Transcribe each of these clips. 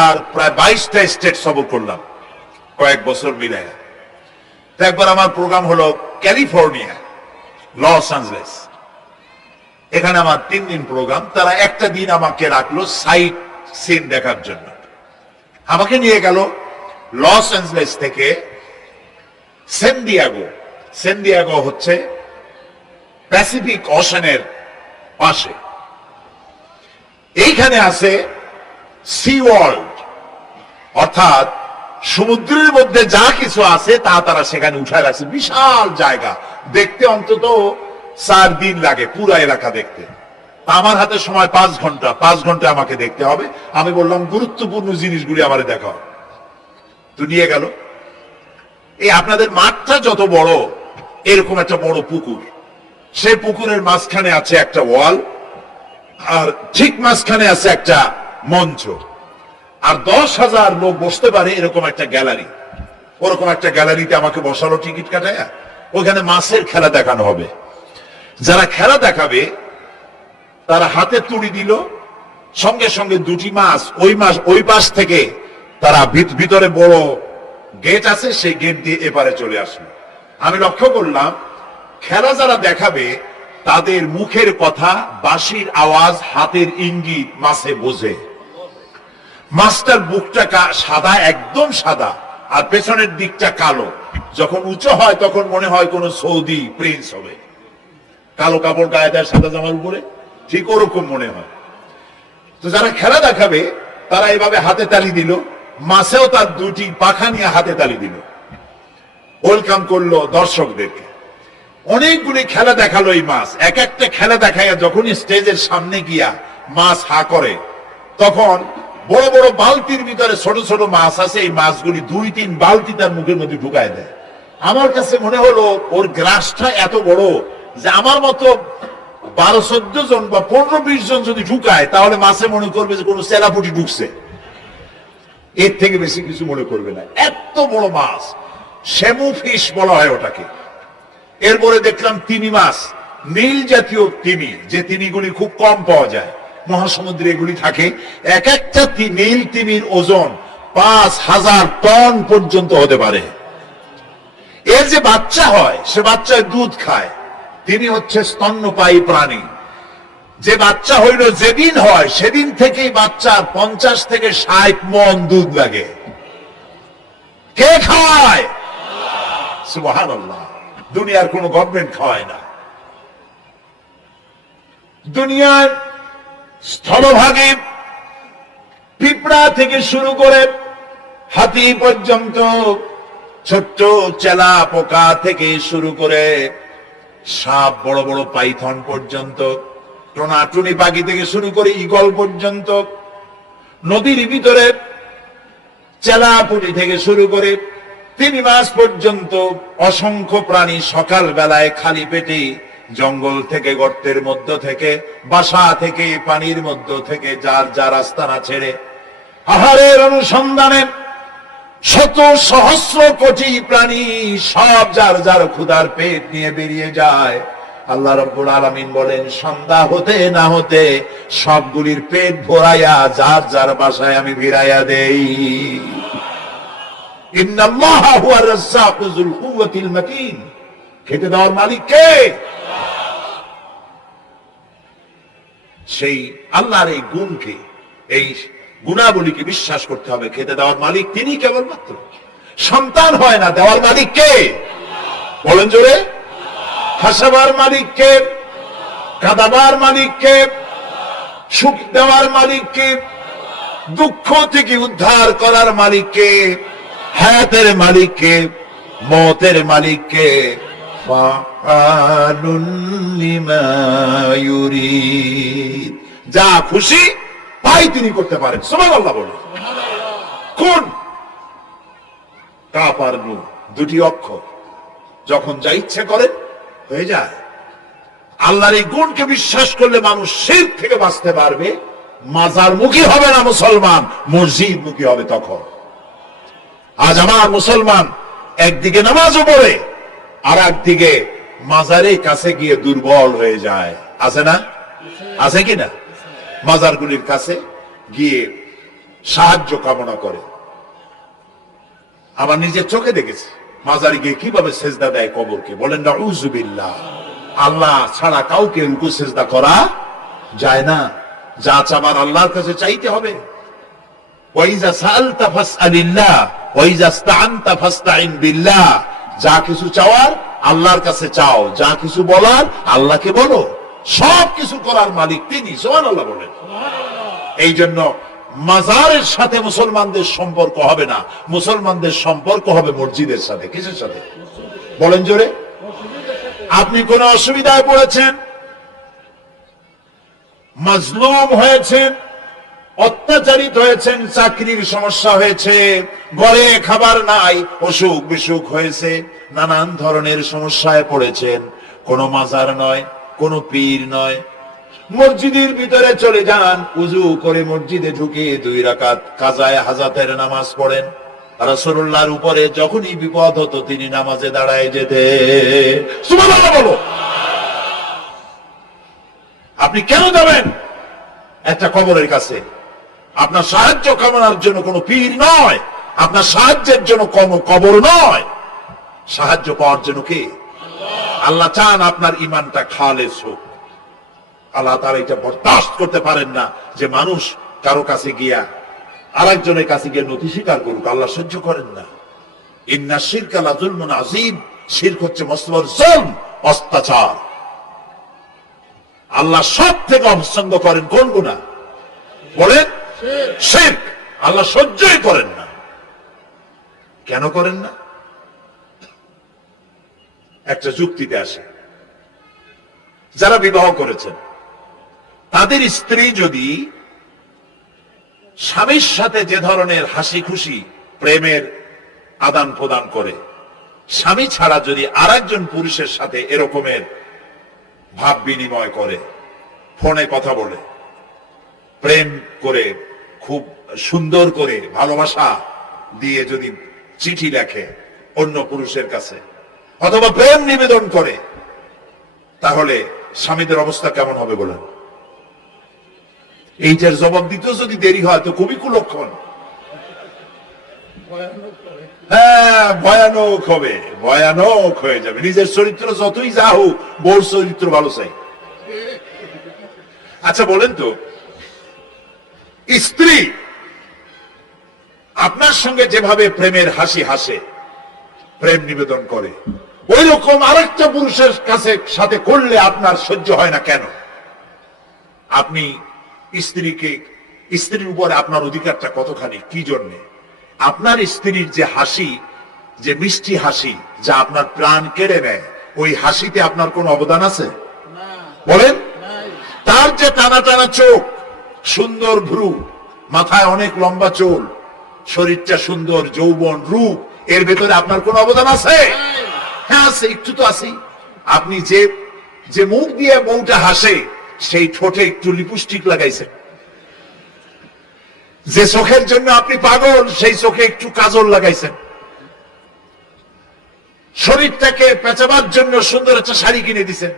আর প্রায় 22টা স্টেট সফর করলাম কয়েক বছর মিলে। তো একবার আমার প্রোগ্রাম হলো ক্যালিফোর্নিয়া, লস অ্যাঞ্জেলেস। এখানে আমার 3 দিন প্রোগ্রাম। তারা একটা দিন আমাকে রাখলো সাইট সিন দেখার জন্য। আমাকে নিয়ে গেল লস অ্যাঞ্জেলেস থেকে সান দিয়েগো। সান দিয়েগো হচ্ছে প্যাসিফিক ওশানের পাশে। এইখানে আছে সি ওয়ার্ল্ড, অর্থাৎ সমুদ্রের মধ্যে যা কিছু আছে তা তারা সেখানে উঠায় রাখছে। বিশাল জায়গা, দেখতে অন্তত 4 দিন লাগে পুরো এলাকা দেখতে। আমার হাতে সময় 5 ঘন্টা। 5 ঘন্টা আমাকে দেখতে হবে। আমি বললাম গুরুত্বপূর্ণ জিনিসগুলি আমারে দেখাও। তো নিয়ে গেল। এই আপনাদের মাঠটা যত বড়, এরকম একটা বড় পুকুর। সেই পুকুরের মাঝখানে আছে একটা ওয়াল, আর ঠিক মাঝখানে আছে একটা মঞ্চ, আর 10,000 লোক বসতে পারে এরকম একটা গ্যালারি। ওরকম একটা গ্যালারিতে আমাকে বসালো টিকিট কাটায়। ওখানে মাছের খেলা দেখানো হবে। যারা খেলা দেখাবে তারা হাতে তুড়ি দিল, সঙ্গে সঙ্গে 2টি মাছ ওই পাশ থেকে তারা ভিতরে বড় গেট আছে, সেই গেট দিয়ে এপারে চলে আসলো। আমি লক্ষ্য করলাম খেলা যারা দেখাবে তাদের মুখের কথা, বাঁশির আওয়াজ, হাতের ইঙ্গিত মাছে বোঝে। মাছটার বুকটা সাদা, একদম সাদা, আর পেছনের দিকটা কালো। যখন উঁচু হয় তখন মনে হয় কোন সৌদি প্রিন্স হবে। কালো কাপড় গায়ে দেয় সাদা জামার উপরে, ঠিক ওরকম মনে হয়। তো যারা খেলা দেখাবে তারা এভাবে হাতে তালি দিল, মাছেও তার 2টি পাখা নিয়ে হাতে তালি দিল, ওয়েলকাম করলো দর্শকদেরকে। অনেকগুলি খেলা দেখালো এই মাছ। এক একটা খেলা দেখাইয়া যখন স্টেজের সামনে গিয়া মাছ হা করে, তখন বড় বড় বালতির ভিতরে ছোট ছোট মাছ আছে। এই মাছগুলি 2-3 বালতি তার মুখের মধ্যে ঢুকায় দেয়। আমার কাছে মনে হলো ওর গ্রাসটা এত বড় যে আমার মতো 12-14 জন বা 15-20 জন যদি ঢুকায়, তাহলে মাছে মনে করবে যে কোনো সেলাপুটি ঢুকছে। এর থেকে বেশি কিছু মনে করবে না। এত বড় মাছ, শ্যামু ফিশ বলা হয় ওটাকে। এরপরে দেখলাম তিমি মাছ, নীল জাতীয় তিমি, যে তিমিগুলি খুব কম পাওয়া যায় মহাসমুদ্রে, এগুলি থাকে। এক একটা নীল তিমির ওজন 5,000 টন পর্যন্ত হতে পারে। এর যে বাচ্চা হয় সে বাচ্চায় দুধ খায়। তিনি হচ্ছে স্তন্যপায়ী প্রাণী। যে বাচ্চা হইল যেদিন হয় সেদিন থেকেই বাচ্চার 50 থেকে 60 মণ দুধ লাগে। কে খায়? সুবহানাল্লাহ। দুনিয়ার কোন গভর্নমেন্ট খাওয়ায় না। দুনিয়ার স্থলভাগে পিঁপড়া থেকে শুরু করে হাতি পর্যন্ত, ছোট্ট চেলা পোকা থেকে শুরু করে সাপ, বড় বড় পাইথন পর্যন্ত, টোনাটুনি পাখি থেকে শুরু করে ঈগল পর্যন্ত, নদীর ভিতরে চেলাপুটি থেকে শুরু করে তিমি মাছ পর্যন্ত অসংখ্য প্রাণী সকাল বেলায় খালি পেটে জঙ্গল থেকে, গর্তের মধ্য থেকে, বাসা থেকে, পানির মধ্য থেকে যার যার আস্তানা ছেড়ে আহারের অনুসন্ধানে শত সহস্র কোটি প্রাণী সব যার যার ক্ষুধার পেট নিয়ে বেরিয়ে যায়। আল্লাহ রাব্বুল আলামিন বলেন, সন্ধ্যা হতে না হতে সবগুলির পেট ভরাইয়া যার যার বাসায় আমি ফিরাইয়া দেই। ইন্নাল্লাহা হুয়ার রাজ্জাকু যুল কুওয়াতিল মাতিন। খেতে দেওয়ার মালিক কে? সেই আল্লাহর এই গুণকে, এই গুণাবলীকে বিশ্বাস করতে হবে। খেতে দেওয়ার মালিক তিনি কেবলমাত্র। সন্তান হয় না, দেওয়ার মালিক কে? বলেন জোরে। হাসাবার মালিক কে? কাঁদাবার মালিক কে? সুখ দেওয়ার মালিক কে? দুঃখ থেকে উদ্ধার করার মালিক কে? হায়াতের মালিক কে? মওতের মালিক কে? ফাআলুন লিমা ইউরিদ। যা খুশি তাই তিনি করতে পারেন। সুবহানাল্লাহ বলুন। কোন? কাফ আর নুন, 2টি অক্ষর। যখন যা ইচ্ছে করে হয়ে যায়। আল্লাহর এই গুণকে বিশ্বাস করলে মানুষ শিরক থেকে বাঁচতে পারবে। মাজার মুখী হবে না মুসলমান, মসজিদ মুখী হবে তখন। আজ আমার মুসলমান একদিকে নামাজও পড়ে, আর একদিকে মাজারের কাছে গিয়ে দুর্বল হয়ে যায়। আছে না? আছে কিনা? মাজারগুলির কাছে গিয়ে সাহায্য কামনা করে। আমার নিজের চোখে দেখেছি মাজারে গিয়ে কিভাবে সেজদা দেয় কবরকে। বলেন নাউযুবিল্লাহ। আল্লাহ ছাড়া কাউকে রুকু সেজদা করা যায় না। যা চাবার আল্লাহর কাছে চাইতে হবে। ওয়াইজা সাআলতা ফাসআলিল্লাহ ওয়াইজা ইসতাআনতা ফাসতাইন বিল্লাহ। যা কিছু চাওয়ার আল্লাহর কাছে চাও, যা কিছু বলার আল্লাহকে বলো। সব কিছু করার মালিক তিনি। সুবহানাল্লাহ বলেন। এই জন্য মাজারের সাথে মুসলমানদের সম্পর্ক হবে না, মুসলমানদের সম্পর্ক হবে মসজিদের সাথে। কিসের সাথে বলেন জোরে? আপনি কোন অসুবিধায় পড়েছেন, মাজলুম হয়েছেন, অত্যাচারিত হয়েছেন, চাকরির সমস্যা হয়েছে, ঘরে খাবার নাই, অসুখ বিসুখ হয়েছে, নানান ধরনের সমস্যায় পড়েছেন, কোন মাজার নয়, কোন পীর নয়, মসজিদের ভিতরে চলে যান, উজু করে মসজিদে ঢুকে 2 রাকাত কাজায়ে হাজাতের নামাজ পড়েন। রাসূলুল্লাহর উপরে যখনই বিপদ হতো তিনি নামাজে দাঁড়ায় যেতেন। সুবহানাল্লাহ বলো। আপনি কেন যাবেন একটা কবরের কাছে? আপনার সাহায্য কামনার জন্য কোনো পীর নয়, আপনার সাহায্যের জন্য কোনো কবর নয়। সাহায্য পাওয়ার জন্য কে? আল্লাহ চান আপনার ঈমানটা খালেস হোক। আল্লাহ তাআলা এটা বরদাস্ত করতে পারেন না যে মানুষ কারো কাছে গিয়া আরেকজনের কাছে গিয়ে নথি স্বীকার করুক। আল্লাহ সহ্য করেন না। ইন্না শিরকা লাযুলমুন আযীম। শিরক হচ্ছে মস্ত বড় জুলম, অত্যাচার। আল্লাহ সব থেকে অপছন্দ করেন কোন গুনাহ? বলেন শিরক। আল্লাহ সহ্যই করেন না। কেন করেন না? একটা যুক্তিতে আসে। যারা বিবাহ করেছেন তাদের স্ত্রী যদি স্বামীর সাথে যে ধরনের হাসি খুশি প্রেমের আদান প্রদান করে, স্বামী ছাড়া যদি আরেকজন পুরুষের সাথে এরকমের ভাব বিনিময় করে, ফোনে কথা বলে, প্রেম করে, খুব সুন্দর করে ভালোবাসা দিয়ে যদি চিঠি লেখে অন্য পুরুষের কাছে, অথবা প্রেম নিবেদন করে, তাহলে স্বামীদের অবস্থা কেমন হবে বলেন? এইটার জবাব দিতেও যদি দেরি হয় তো খুবই কুলক্ষণ। হ্যাঁ, ভয়ানক হবে, ভয়ানক হয়ে যাবে। নিজের চরিত্র যতই যা হোক, বউর চরিত্র ভালো চাই। আচ্ছা বলেন তো, স্ত্রী আপনার সঙ্গে যেভাবে প্রেমের হাসি হাসে, প্রেম নিবেদন করে, ওই রকম আরেকটা পুরুষের কাছে সাথে করলে আপনার সহ্য হয় না কেন? আপনি স্ত্রীর উপরে আপনার অধিকারটা কতখানি, কি জন্যে? আপনার স্ত্রীর যে হাসি, যে মিষ্টি হাসি, যা আপনার প্রাণ কেড়ে নেয়, ওই হাসিতে আপনার কোন অবদান আছে বলেন? তার যে টানা টানা চোখ, সুন্দর ভ্রু, মাথায় অনেক লম্বা চুল, শরীরটা সুন্দর, যৌবন, রূপ, এর ভেতরে আপনার কোন অবদান আছে? হ্যাঁ আছে, একটু তো আছে। আপনি যে মুখ দিয়ে বউটা হাসে, সেই ঠোঁটে একটু লিপস্টিক লাগাইছেন। যে চোখের জন্য আপনি পাগল, সেই চোখে একটু কাজল লাগাইছেন। শরীরটাকে পেঁচাবার জন্য সুন্দর একটা শাড়ি কিনে দিছেন।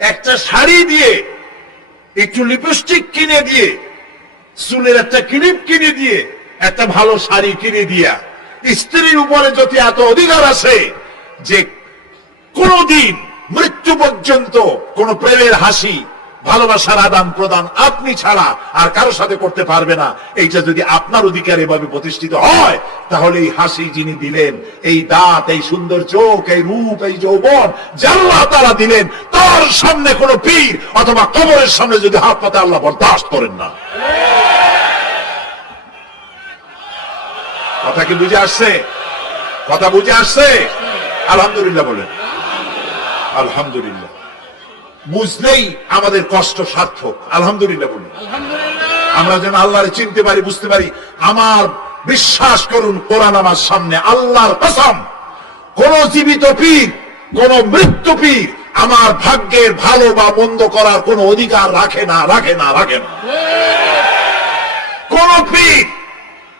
একটা শাড়ি দিয়ে, একটু লিপস্টিক কিনে দিয়ে, চুলের একটা ক্লিপ কিনে দিয়ে, একটা ভালো শাড়ি কিনে দিয়া স্ত্রীর উপরে যদি এত অধিকার আছে যে কোনদিন মৃত্যু পর্যন্ত কোন প্রেমের হাসি, ভালোবাসার আদান প্রদান আপনি ছাড়া আর কারো সাথে করতে পারবে না, এইটা যদি আপনার অধিকার এভাবে প্রতিষ্ঠিত হয়, তাহলে এই হাসি যিনি দিলেন, এই দাঁত, এই সুন্দর চোখ, এই রূপ, এই যৌবন যে আল্লাহ তাআলা দিলেন, তার সামনে কোন পীর অথবা কবরের সামনে যদি হাত পাতে আল্লাহ বরদাস্ত করেন না। কথা কি বুঝে আসছে? কথা বুঝে আসছে? আলহামদুলিল্লাহ বলেন। আলহামদুলিল্লাহ। বুঝলেই আমাদের কষ্ট সার্থক। আলহামদুলিল্লাহ বলুন। আমরা যেন আল্লাহরে চিনতে পারি, বুঝতে পারি। আমার বিশ্বাস করুন, কোরআন আমার সামনে, আল্লাহর কসম, কোন জীবিত পীর, কোন মৃত্যু পীর আমার ভাগ্যের ভালো বা মন্দ করার কোন অধিকার রাখে না, রাখে না, রাখে না। কোন পীর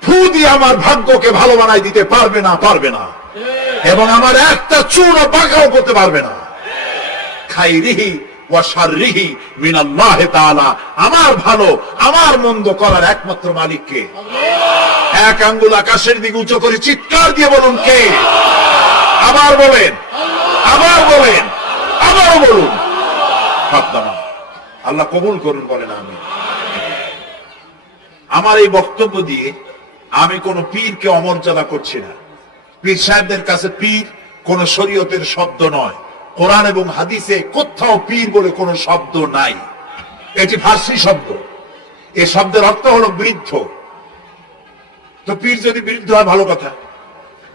ফু দিয়ে আমার ভাগ্যকে ভালো বানাই দিতে পারবে না, পারবে না, এবং আমার একটা চুলও পাকাও করতে পারবে না। খাইরিহি ওয়া শাররিহি মিনাল্লাহি তাআলা। আমার ভালো আমার মন্দ করার একমাত্র মালিক কে? এক আঙ্গুল আকাশের দিকে উঁচু করে চিৎকার দিয়ে বলুন কে? আবার বলেন, আবার বলেন, আবারও বলুন। আল্লাহ কবুল করুন, বলেন আমিন। আমার এই বক্তব্য দিয়ে আমি কোন পীরকে অমর্যাদা করছি না। পীর সাহেবদের কাছে পীর কোন শরীয়তের শব্দ নয়। কোরআন এবং হাদিসে কোথাও পীর বলে কোন শব্দ নাই। এটি ফার্সি শব্দ। এই শব্দের অর্থ হলো বৃদ্ধ। তো পীর যদি বৃদ্ধ হয় ভালো কথা,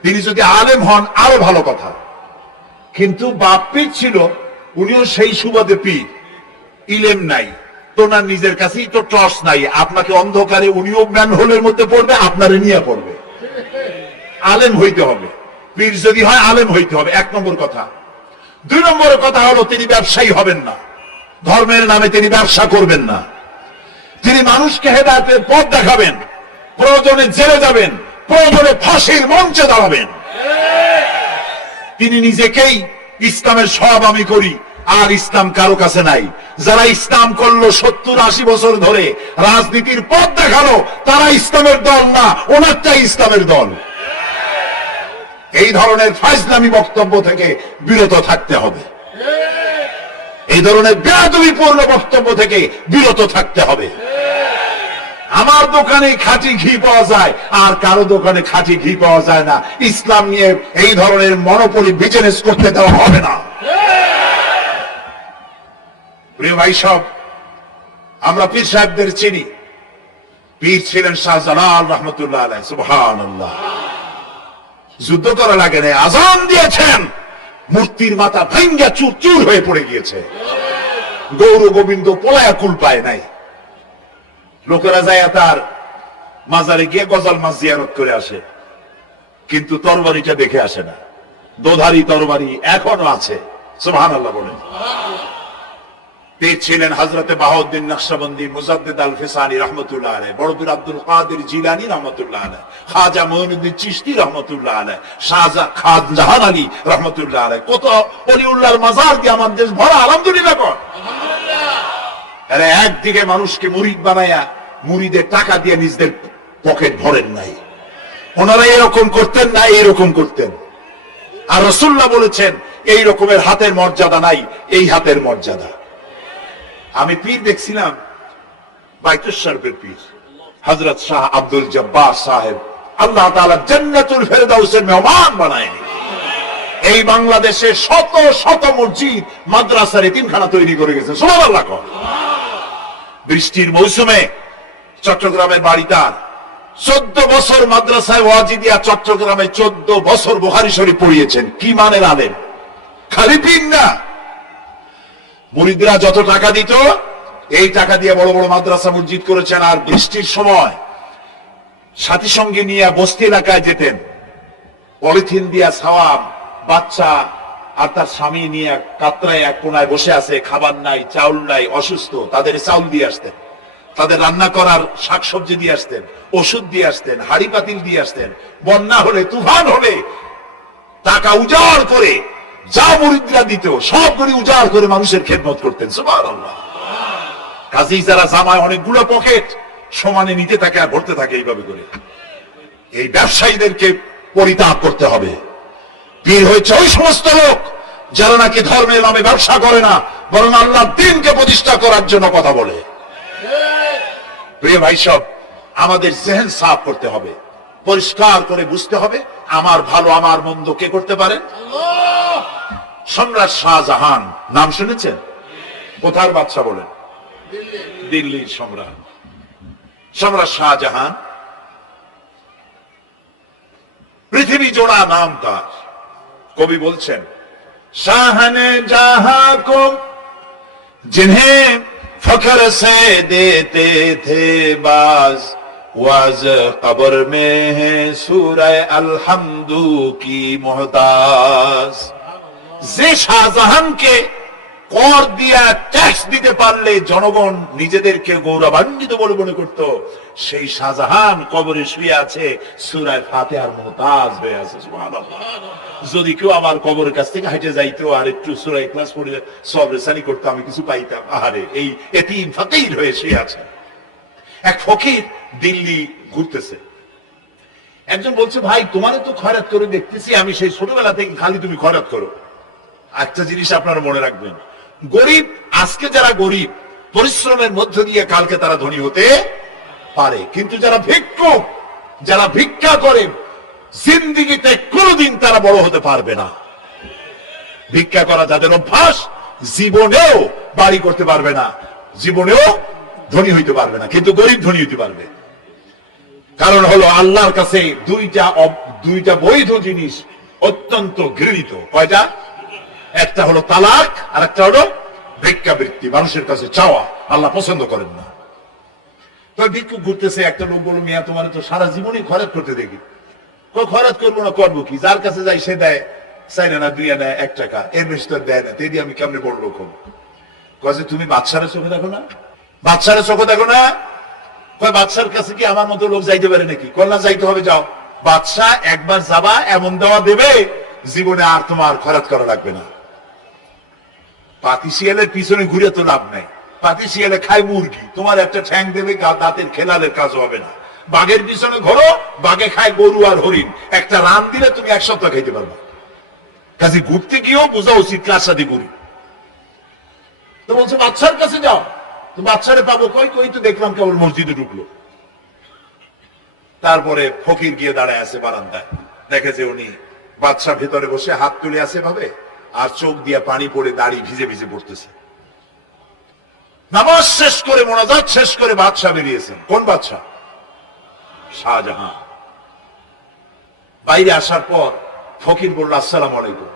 তিনি যদি আলেম হন আরো ভালো কথা। কিন্তু বাপ পীর ছিল, উনিও সেই সুবাদে পীর। ইলেম নাই, তোনার নিজের কাছেই তো টর্চ নাই। আপনাকে অন্ধকারে উনিও ম্যানহোলের মধ্যে পড়বে, আপনারে নিয়ে পড়বে। আলেম হইতে হবে, পীর যদি হয় আলেম হইতে হবে, এক নম্বর কথা। দুই নম্বর কথা হলো তিনি ব্যবসায়ী হবেন না। ধর্মের নামে তিনি ব্যবসা করবেন না। তিনি মানুষকে হেদায়েতের পথ দেখাবেন। প্রয়োজনে জেলে যাবেন, প্রয়োজনে ফাঁসির মঞ্চে দাঁড়াবেন। তিনি নিজেকেই ইসলামের সব আমি করি, আর ইসলাম কারো কাছে নাই। যারা ইসলাম করলো 70-80 বছর ধরে, রাজনীতির পথ দেখালো, তারা ইসলামের দল না, ওনারটাই ইসলামের দল। এই ধরনের ফাজলামি বক্তব্য থেকে বিরত থাকতে হবে। এই ধরনের বেয়াদবিপূর্ণ বক্তব্য থেকে বিরত থাকতে হবে। আমার দোকানে খাঁটি ঘি পাওয়া যায়, আর কারো দোকানে খাঁটি ঘি পাওয়া যায় না। ইসলাম নিয়ে এই ধরনের মনোপলি বিজনেস করতে দেওয়া হবে না। প্রিয় ভাই সব, আমরা পীর সাহেবদের চিনি। পীর ছিলেন শাহজালাল রহমতুল্লাহ আলাইহি। সুবহানাল্লাহ। যুদ্ধ করা লাগে না, আজান দিয়েছেন, মূর্তির মাথা ভাঙ্গা চুর চুর হয়ে পড়ে গিয়েছে। গৌর গোবিন্দ পলায়া কুল পায় নাই। লোকেরা যায় তার মাজারে গিয়ে গজাল মাছ জিয়ারত করে আসে, কিন্তু তরবারিটা দেখে আসে না। দোধারি তরবারি এখনো আছে। সুবহানাল্লাহ বলেন। পীর ছিলেন হযরতে বাহাউদ্দিন নকশবন্দি, মুজাদ্দিদ আল ফিসানি রহমতুল্লাহ আলাইহি, বড় পীর আব্দুল কাদের জিলানী রহমতুল্লাহ আলাইহি, খাজা মুঈনুদ্দিন চিশতি রহমতুল্লাহ আলাইহি, শাহজাহান আলী রহমতুল্লাহ আলাইহি। কত ওলিউল্লাহর মাজার দিয়ে আমার দেশ ভরা, আলহামদুলিল্লাহ কর। আরে একদিকে মানুষকে মুরিদ বানায়া মুরিদের টাকা দিয়ে নিজেদের পকেট ভরেন নাই। ওনারা এরকম করতেন না, এরকম করতেন। আর রাসূলুল্লাহ বলেছেন এই রকমের হাতের মর্যাদা নাই, এই হাতের মর্যাদা। আমি পীর দেখছিলাম, বাইতুল শরীফের পীর হযরত শাহ আব্দুল জব্বার সাহেব, আল্লাহ তাআলা জান্নাতুল ফেরদাউসের মেহমান বানায়নি। এই বাংলাদেশে শত শত মসজিদ, মাদ্রাসার এতিমখানা তৈরি করে গেছেন। সুবহানাল্লাহ। বৃষ্টির মৌসুমে চট্টগ্রামের বাড়িটার 14 বছর মাদ্রাসায় ওয়াজিদিয়া চট্টগ্রামে 14 বছর বুখারী শরীফ পড়িয়েছেন। কি মানের আলেম, খালি পীর না। মুরিদরা যত টাকা দিত, এই টাকা দিয়ে বড় বড় মাদ্রাসা মসজিদ করেছেন। আর বৃষ্টির সময় সাথী সঙ্গে নিয়ে বস্তি এলাকায় যেতেন, পলিথিন দিয়া ছাওয়া, বাচ্চা আর তার স্বামী নিয়ে কাতরায় এক কোনায় বসে আছে, খাবার নাই, চাউল নাই, অসুস্থ, তাদের চাউল দিয়ে আসতেন, তাদের রান্না করার শাকসবজি দিয়ে আসতেন, ওষুধ দিয়ে আসতেন, হাড়ি পাতিল দিয়ে আসতেন। বন্যা হলে, তুফান হলে টাকা উজাড় করে যা মুরিদরা দিত সবগুলি উজাড় করে মানুষের খেদমত করতেন। সুবহানাল্লাহ। কাজেই যারা জামায় অনেকগুলো পকেট সমানে নিতে থাকে আর ভরতে থাকে এইভাবে করে, এই ব্যবসায়ীদেরকে পরিত্যাগ করতে হবে। পীর হয়েছে ওই সমস্ত লোক যারা নাকি ধর্মের নামে ব্যবসা করে না, বরং আল্লাহর দ্বীনকে প্রতিষ্ঠা করার জন্য কথা বলে। প্রিয় ভাই সব, আমাদের জেহেন সাফ করতে হবে, পরিষ্কার করে বুঝতে হবে আমার ভালো আমার মন্দ কে করতে পারে? সম্রাট শাহজাহান নাম শুনেছেন? কোথার বাদশা বলেন? দিল্লির সম্রাট। সম্রাট শাহজাহান পৃথিবী জোড়া নাম তার। কবি বলছেন, শাহনে জাহা কো জিনহে ফখর সে দেতে থে বাজ, ওয়াজ কবর মে হে সূরা আল-হামদু কি মুহতাজ। যে শাহজাহানকে কর দিয়া ট্যাক্স দিতে পারলে জনগণ নিজেদেরকে গৌরবান্বিত বলে মনে করত, সেই শাহজাহান কবরে শুয়ে আছে, সূরা ফাতিহার মুহতাজ হয়ে আছে। সুবহানাল্লাহ। যদি কেউ আমার কবরের কাছ থেকে হেঁটে যাইতো আর একটু সূরা ইখলাস পড়ে সবরেসানি করতো, আমি কিছু পাইতাম। আরে এই এতিম ফকির হয়ে শুয়ে আছে। এক ফকির দিল্লি ঘুরতেছে, একজন বলছে, ভাই তোমারে তো খয়রাত করে দেখতেছি আমি সেই ছোটবেলা থেকে, খালি তুমি খয়রাত করো। একটা জিনিস আপনারা মনে রাখবেন, গরিব, আজকে যারা গরিব পরিশ্রমের মধ্য দিয়ে কালকে তারা ধনী হতে পারে, কিন্তু যারা ভিক্ষুক, যারা ভিক্ষা করে, জিন্দেগিতে কোনোদিন তারা বড় হতে পারবে না। ভিক্ষা করা যাদের অভ্যাস, জীবনেও বাড়ি করতে পারবে না, জীবনেও ধনী হইতে পারবে না, কিন্তু গরিব ধনী হইতে পারবে। কারণ হলো আল্লাহর কাছে দুইটা বৈধ জিনিস অত্যন্ত ঘৃণিত। কয়টা? একটা হলো তালাক, আর একটা হলো ভিক্ষাবৃত্তি, মানুষের কাছে চাওয়া। আল্লাহ পছন্দ করেন না। তো ভিক্ষুক ঘুরতেছে, একটা লোক বলল, মিয়া তোমার তো সারা জীবনই খরচ করতে দেখি। খরচ করবো না, করবো কি? যার কাছে যাই সে দেয় 4 আনা 2 আনা 1 টাকা, এর বেশি তো দেয় না, তেদি আমি কেমনে বড় লোক হবো? কয়ে তুমি বাদশার চোখে দেখো না, বাদশার চোখে দেখো না? কয় বাদশার কাছে কি আমার মতো লোক যাইতে পারে নাকি? কল্লা যাইতে হবে, যাও। বাদশাহ একবার যাবা, এমন দেওয়া দেবে জীবনে আর তোমার খরচ করা লাগবে না। পাতি শিয়ালের পিছনে ঘুরে তো লাভ নাই, পাতি শিয়ালে খায় মুরগি, তোমার একটা ঠ্যাং দেবে, দাঁতের খেলালের কাজ হবে না। বাঘের পিছনে ঘোরো, বাঘে খায় গরু আর হরিণ, একটা রান দিলে তুমি 1 সপ্তাহ খাইতে পারবে। কাজে ঘুরতে গিয়েও বোঝা উচিত কার সাথে ঘুরি। তো বলছে বাদশার কাছে যাও। তো বাদশারে পাবো কই তো দেখলাম কেবল মসজিদে ঢুকলো। তারপরে ফকির গিয়ে দাঁড়ায় আছে বারান্দায়, দেখেছে উনি বাদশা ভেতরে বসে হাত তুলে আছে ভাবে, আর চোখ দিয়ে পানি পড়ে দাড়ি ভিজে ভিজে পড়তেছে। নামাজ শেষ করে, মোনাজাত শেষ করে বাদশা বেরিয়েছেন। কোন বাদশা? শাহজাহান। বাইরে আসার পর ফকির বলল, আসসালামু আলাইকুম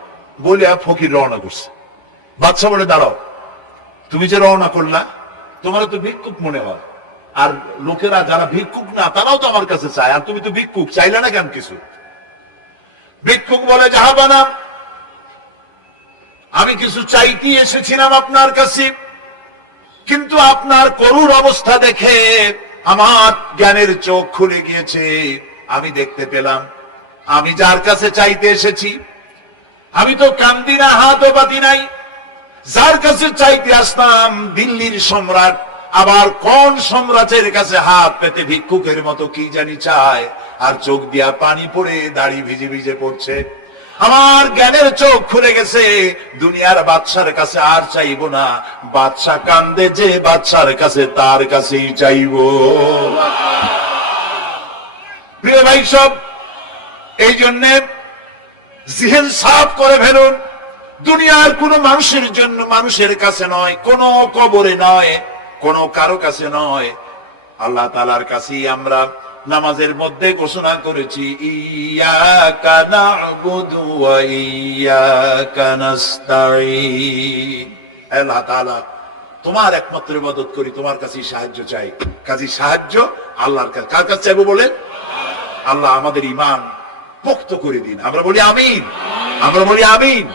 বলে ফকির রওনা করছে। বাদশা বলে, দাঁড়াও, তুমি যে রওনা করলা, তোমার তো ভিক্ষুক মনে হয়, আর লোকেরা যারা ভিক্ষুক না তারাও তো আমার কাছে চায়, আর তুমি তো ভিক্ষুক, চাইলে না কেন কিছু? ভিক্ষুক বলে, জাহাবানা, আমি কিছু চাইতে এসেছিলাম আপনার কাছে, কিন্তু আপনার করুণ অবস্থা দেখে আমার জ্ঞানের চোখ খুলে গিয়েছে। আমি দেখতে পেলাম আমি যার কাছে চাইতে এসেছি, আমি তো কান্দি না, হাতও বাঁধি নাই। যার কাছে চাইতে আসতাম দিল্লির সম্রাট, আবার কোন সম্রাটের কাছে হাত পেতে ভিক্ষুকের মতো কি জানি চায়, আর চোখ দিয়া পানি পড়ে দাড়ি ভিজে ভিজে পড়ছে। আমার জ্ঞানের চোখ খুলে গেছে, দুনিয়ার বাদশার কাছে আর চাইবো না। বাদশা কান্দে যে বাদশার কাছে, তার কাছেই চাইবো। প্রিয় ভাই সব, এই জন্যে জিহেন সাফ করে ফেলুন। দুনিয়ার কোন মানুষের জন্য, মানুষের কাছে নয়, কোন কবরে নয়, কোন কারো কাছে নয়, আল্লাহ তাআলার কাছেই আমরা নামাজের মধ্যে ঘোষণা করেছি, ইয়াকা না'বুদু ওয়া ইয়াকা নাস্তাঈন। আল্লাহ তাআলা, তোমার একমাত্র ইবাদত করি, তোমার কাছেই সাহায্য চাই। কাজী সাহায্য আল্লাহর কাছে। কার কাছে চাইবো বলেন? আল্লাহ আমাদের ঈমান পোক্ত করে দিন। আমরা বলি আমিন, আমরা বলি আমিন।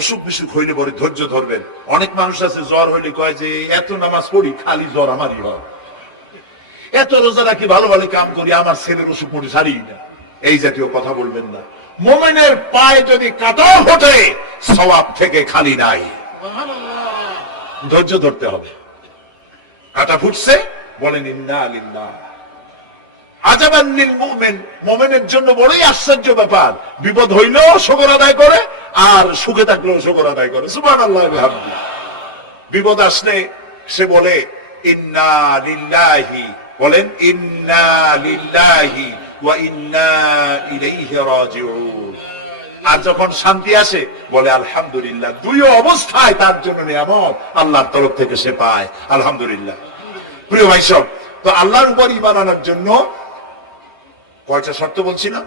অসুখ বিসুখ হইলে বড় ধৈর্য ধরবেন। অনেক মানুষ আছে জ্বর হইলে কয় যে এত নামাজ পড়ি, খালি জ্বর আমারই হয়, এত রোজা রাখি, ভালো ভালো কাম করি, আমার ছেলের অসুখ পড়ে সারি না। এই জাতীয় কথা বলবেন না। মুমিনের পায়ে যদি কাঁটাও ফোটে, সওয়াব থেকে খালি নাই। ধৈর্য ধরতে হবে। কাঁটা ফুটছে, বলেন ইন্না লিল্লাহ। আজাবান লিল মুমিন, মুমিনের জন্য বড়ই আশ্চর্য ব্যাপার, বিপদ হইলেও শুকর আদায় করে, আর সুখে থাকলেও শুকর আদায় করে। সুবহানাল্লাহ ওয়া বিহামদিহি। বিপদ আসলে সে বলে ইন্না লিল্লাহি, বলেন ইন্না লিল্লাহি ওয়া ইন্না ইলাইহি রাজিউন। আর যখন শান্তি আসে বলে আলহামদুলিল্লাহ। দুই অবস্থায় তার জন্য নিয়ামত আল্লাহর তরফ থেকে সে পায়, আলহামদুলিল্লাহ। প্রিয় ভাই সব, তো আল্লাহর উপর ঈমান আনার জন্য কয়টা শর্ত বলছিলাম?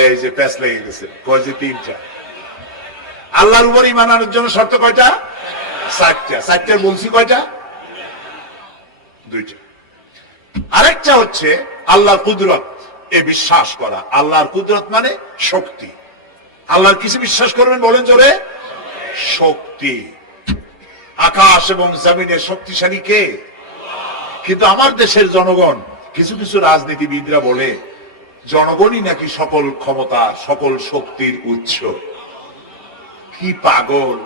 এই যে প্যাচ লেগে গেছে, কয় যে 3টা। আল্লাহর উপর ঈমান আনার জন্য শর্ত কয়টা? 4টা। 4টার বলছি কয়টা? 2টা। আরেকটা হচ্ছে আল্লাহর কুদরত, এ বিশ্বাস করা। আল্লাহর কুদরত মানে শক্তি। আল্লাহর কিছু বিশ্বাস করবেন, বলেন জোরে? শক্তি। আকাশ এবং জমিনের শক্তিশালী কে? কিন্তু আমার দেশের জনগণ, কিছু কিছু রাজনীতিবিদরা বলে জনগণই নাকি সকল ক্ষমতা, সকল শক্তির উৎস। কি পাগল!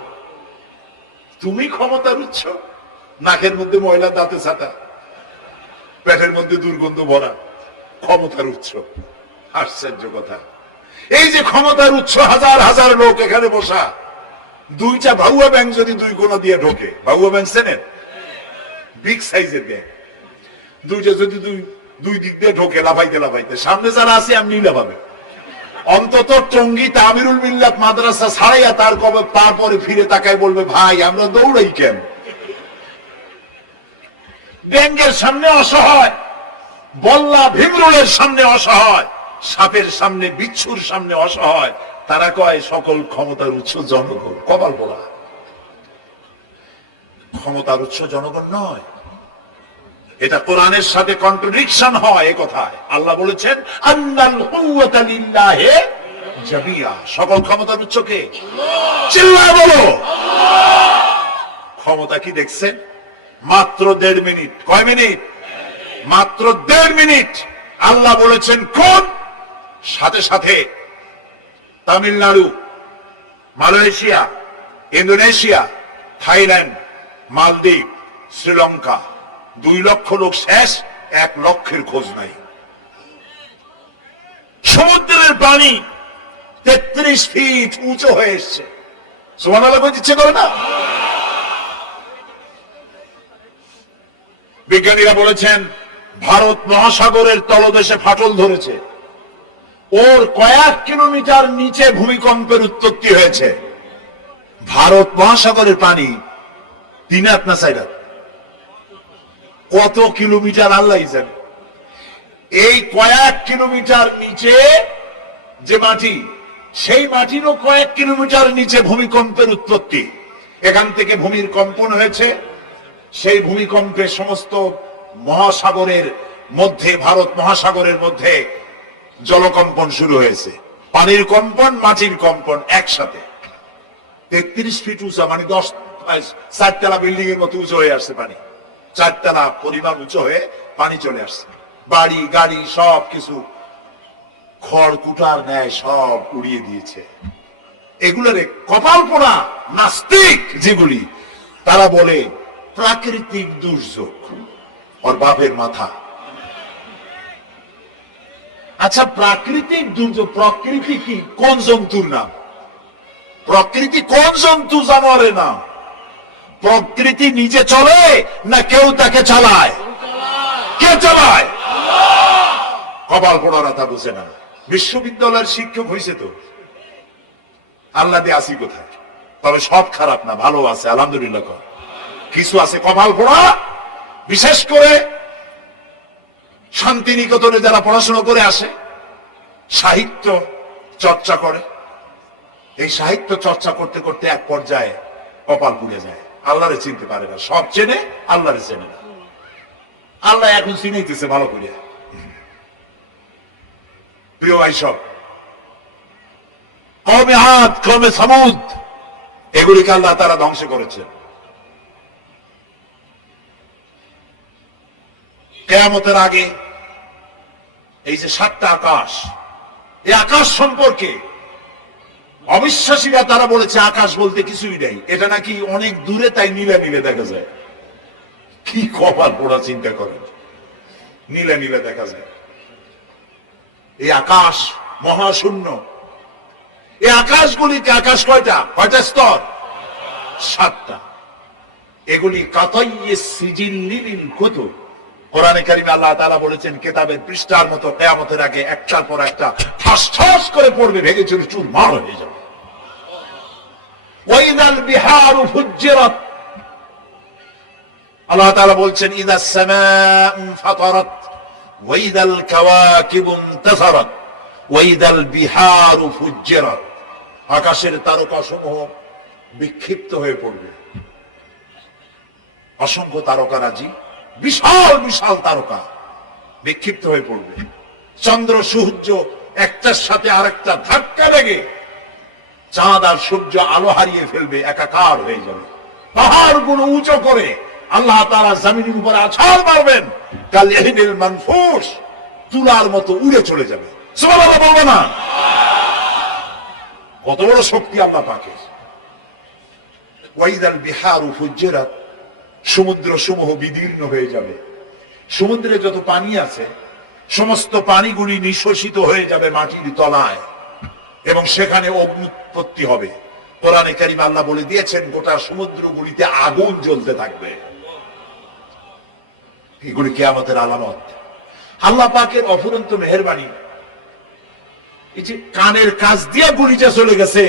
তুমি ক্ষমতার উৎস? নাকের মধ্যে ময়লা, দাঁতে ছাতা, পেটের মধ্যে দুর্গন্ধ ভরা, ক্ষমতার উৎস? আশ্চর্য কথা। এই যে ক্ষমতার উৎস, হাজার হাজার লোক এখানে বসা, দুইটা ভাউয়া ব্যাংক যদি দুই কোণা দিয়ে ঢোকে, ভাউয়া ব্যাংক চেনেন? বিগ সাইজের ব্যাংক, দুইটা যদি দুই দিক দিয়ে ঢোকে লাফাইতে লাফাইতে, সামনে যারা আছে এমনি লাফাবে। অন্তত টঙ্গী তামিরুল মিল্লাত মাদ্রাসা ছাড়াইয়া তারপরে ফিরে তাকায় বলবে, ভাই আমরা দৌড়াই কেন? ব্যাংকের সামনে অসহায়, বল্লা ভীমরুলের সামনে অসহায়, সাপের সামনে, বিচ্ছুর সামনে অসহায়, তারা কয় সকল ক্ষমতার উৎস জনগণ। কপাল পোড়া! ক্ষমতার উৎস জনগণ নয়, এটা কোরআনের সাথে কন্ট্রাডিকশন হয়। এ কথায় আল্লাহ বলেছেন আন্নাল কুওয়াতা লিল্লাহি জামিয়া, সকল ক্ষমতার উৎস কে? চিল্লায় বলো ক্ষমতা কি দেখছেন? মাত্র 1.5 মিনিট। কয় মিনিট? মাত্র 1.5 মিনিট। আল্লাহ বলেছেন কোন? সাথে সাথে তামিলনাড়ু, মালয়েশিয়া, ইন্দোনেশিয়া, থাইল্যান্ড, মালদ্বীপ, শ্রীলঙ্কা, 2 লক্ষ লোক শেষ, 1 লক্ষের খোঁজ নাই। সমুদ্রের পানি 33 ফিট উঁচু হয়ে এসছে। সুবহানাল্লাহ বলতে ইচ্ছে করে না? বিজ্ঞানীরা বলেছেন ভারত মহাসাগরের তলদেশে ফাটল ধরেছে, ওর কয়েক কিলোমিটার নিচে ভূমিকম্পের উৎপত্তি হয়েছে। ভারত মহাসাগরের পানি 3 হাত না 4 হাত, কত কিলোমিটার আল্লাহ জানে। এই কয়েক কিলোমিটার নিচে যে মাটি, সেই মাটিরও কয়েক কিলোমিটার নিচে ভূমিকম্পের উৎপত্তি। এখান থেকে ভূমির কম্পন হয়েছে, সেই ভূমিকম্পে সমস্ত মহাসাগরের মধ্যে, ভারত মহাসাগরের মধ্যে জলকম্পন শুরু হয়েছে। পানির কম্পন, মাটির কম্পন একসাথে। 33 ফিট উঁচা, মানে 4 তলা বিল্ডিং এর মতো উঁচু হয়ে আসছে পানি। 4 তলা পরিমাণ উঁচু হয়ে পানি চলে আসছে। বাড়ি গাড়ি সব কিছু খড় কুটার ন্যায় সব উড়িয়ে দিয়েছে। এগুলোরে কপাল পোড়া নাস্তিক যেগুলি, তারা বলে প্রাকৃতিক দুর্যোগ। ওর বাপের মাথা। আচ্ছা, প্রাকৃতিক দুর্যোগ, প্রকৃতি কি? কোন জন্তুর নাম? প্রকৃতি কোন জন্তু জানোয়ারের নাম? প্রকৃতি নিজে চলে না কেউ তাকে চালায়? কে চালায়? কপাল পোড়ারা তা বুঝে না। বিশ্ববিদ্যালয়ের শিক্ষক হয়েছে তো, আল্লাহ দিয়ে আসি কোথায়? তবে সব খারাপ না, ভালো আছে আলহামদুলিল্লাহ। কিছু আছে কপাল পোড়া। বিশেষ করে শান্তিনিকেতনে যারা পড়াশোনা করে আসে, সাহিত্য চর্চা করে, এই সাহিত্য চর্চা করতে করতে এক পর্যায়ে কপাল পুড়ে যায়, আল্লাহরে চিনতে পারে না। সব চেনে, আল্লাহরে চেনে না। আল্লাহ এখন চিনাইতেছে ভালো করে। প্রিয় ভাই, সব কওমে আদ, কওমে সামুদ, এগুলিকে আল্লাহ তারা ধ্বংস করেছে। কিয়ামতের আগে এই যে 7টা আকাশ, এই আকাশ সম্পর্কে অবিশ্বাসীরা তারা বলেছে আকাশ বলতে কিছুই নেই, এটা নাকি অনেক দূরে, তাই নীলে নীলে দেখা যায়। কি কপাল পোড়া, চিন্তা করেন, নীলে নীলে দেখা যায়। এই আকাশ মহাশূন্য। এই আকাশগুলিতে, আকাশ কয়টা? কয়টা স্তর? 7টা। এগুলি কাতাইয়ে সিজিল্লিল কুতুব। কোরআনে কারিমে আল্লাহ তাআলা বলেছেন কিতাবের পৃষ্ঠার মতো কিয়ামতের আগে একটার পর একটা ঠাস ঠাস করে পড়বে, ভেঙে চুরে চুরমার হয়ে যাবে। ওয়াইদাল বিহারু ফুজ্জিরাত, আল্লাহ তাআলা বলছেন ইদাস সামাউ ফাতারাত ওয়াইদাল কাওয়াকিবু ইনতাসারাত ওয়াইদাল বিহারু ফুজ্জিরাত। আকাশের তারকাসমূহ বিক্ষিপ্ত হয়ে পড়বে। অসংখ্য তারকারাজি, বিশাল বিশাল তারকা বিক্ষিপ্ত হয়ে পড়বে। চন্দ্র সূর্য একটার সাথে আরেকটা ধাক্কা লেগে চাঁদ আর সূর্য আলো হারিয়ে ফেলবে, একাকার হয়ে যাবে। পাহাড়গুলো উঁচু করে আল্লাহ তাআলা জমিনের উপর আছাড় মারবেন, কাল ইহনিল মানফুস, তুলার মতো উড়ে চলে যাবে। সুবহানাল্লাহ বলবো না? কত বড় শক্তি আল্লাহ পাকের। ওয়াইদাল বিহারু ফুজ্জিরাত, সমুদ্র সমূহ বিদীর্ণ হয়ে যাবে। সমুদ্রে যত পানি আছে সমস্ত পানিগুলি নিঃশ্বসিত হয়ে যাবে মাটির তলায়, এবং সেখানে অগ্নুৎপত্তি হবে। কোরআনে কারীমে আল্লাহ বলে দিয়েছেন গোটা সমুদ্রগুলিতে আগুন জ্বলতে থাকবে। এগুলি কিয়ামতের আলামত। আল্লাহ পাকের অফুরন্ত মেহেরবানি। এই যে কানের কাছ দিয়ে গুলিটা চলে গেছে,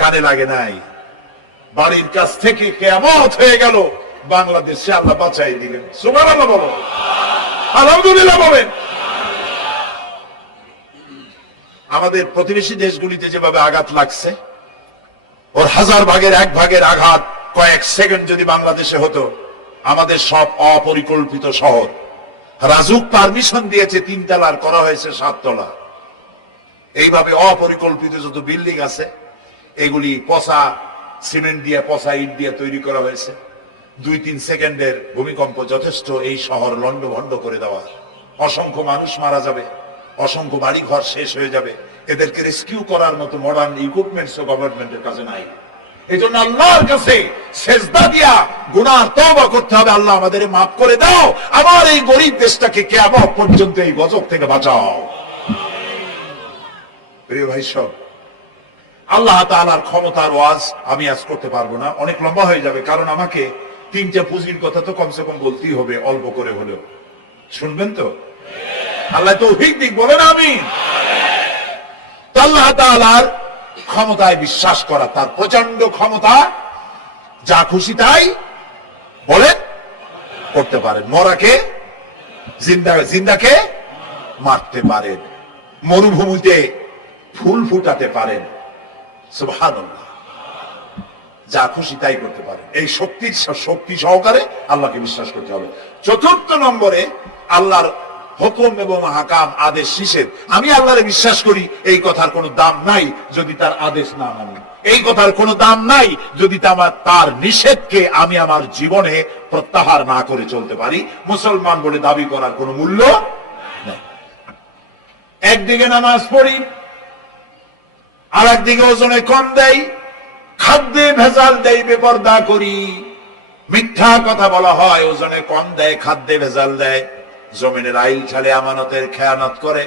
কানে লাগে নাই, বাড়ির কাছ থেকে কিয়ামত হয়ে গেল, বাংলাদেশে আল্লাহ বাঁচাই দিলেন। সুবহানাল্লাহ বলো, আলহামদুলিল্লাহ বলেন। আমাদের প্রতিবেশী দেশগুলিতে যেভাবে আঘাত লাগছে, ওর 1000 ভাগের 1 ভাগের আঘাত কয়েক সেকেন্ড যদি বাংলাদেশে হতো, আমাদের সব অপরিকল্পিত শহর, রাজুক পারমিশন দিয়েছে 3 তলার, করা হয়েছে 7 তলা। এইভাবে অপরিকল্পিত যত বিল্ডিং আছে এগুলি পচা সিমেন্ট দিয়ে, পচা ইট দিয়ে তৈরি করা হয়েছে। 2-3 সেকেন্ডের ভূমিকম্প যথেষ্ট এই শহর লন্ডভন্ড করে দেওয়ার। অসংখ্য মানুষ মারা যাবে, অসংখ্য বাড়ি ঘর শেষ হয়ে যাবে। এদেরকে রেস্কিউ করার মতো মডার্ন ইকুইপমেন্টস গভর্নমেন্টের কাছে নাই। এই জন্য আল্লাহর কাছে সেজদা দিয়া গুনাহ তওবা করতে হবে, আল্লাহ আমাদের মাফ করে দাও, আমার এই গরিব দেশটাকে কিয়ামত পর্যন্ত এই গজব থেকে বাঁচাও। প্রিয় ভাই সব, আল্লাহ তাআলার ক্ষমতার ওয়াজ আমি আজ করতে পারবো না, অনেক লম্বা হয়ে যাবে। কারণ আমাকে 3টা পুঁজির কথা তো কমসে কম বলতেই হবে, অল্প করে হলেও। শুনবেন তো? আল্লাহ তৌফিক দিক, বলেন আমিন। আল্লাহ তাআলার ক্ষমতায় বিশ্বাস করা, তার প্রচন্ড ক্ষমতা, যা খুশি তাই বলেন করতে পারেন। মরাকে জিন্দা, জিন্দাকে মারতে পারেন, মরুভূমিতে ফুল ফুটাতে পারেন। সুবহানাল্লাহ, যা খুশি তাই করতে পারেন। এই শক্তি সহকারে আল্লাহকে বিশ্বাস করতে হবে। 4র্থ নম্বরে আল্লাহর হুকুম এবং হাকাম, আদেশ নিষেধ। আমি আল্লাহরে বিশ্বাস করি, এই কথার কোনো দাম নাই যদি তার আদেশ না মানি। এই কথার কোনো দাম নাই যদি তার নিষেধকে আমি আমার জীবনে প্রত্যাহার না করে চলতে পারি। মুসলমান বলে দাবি করার কোনো মূল্য নেই। একদিকে নামাজ পড়ি, আর একদিকে ওজনে কম দেই, খাদ্যে ভেজাল দেই, বেপরদা করি, মিথ্যা কথা বলা হয়, ওজনে কম দেয়, খাদ্যে ভেজাল দেয়, জমিনের আইল ছাড়ে, আমানতের খেয়ানত করে,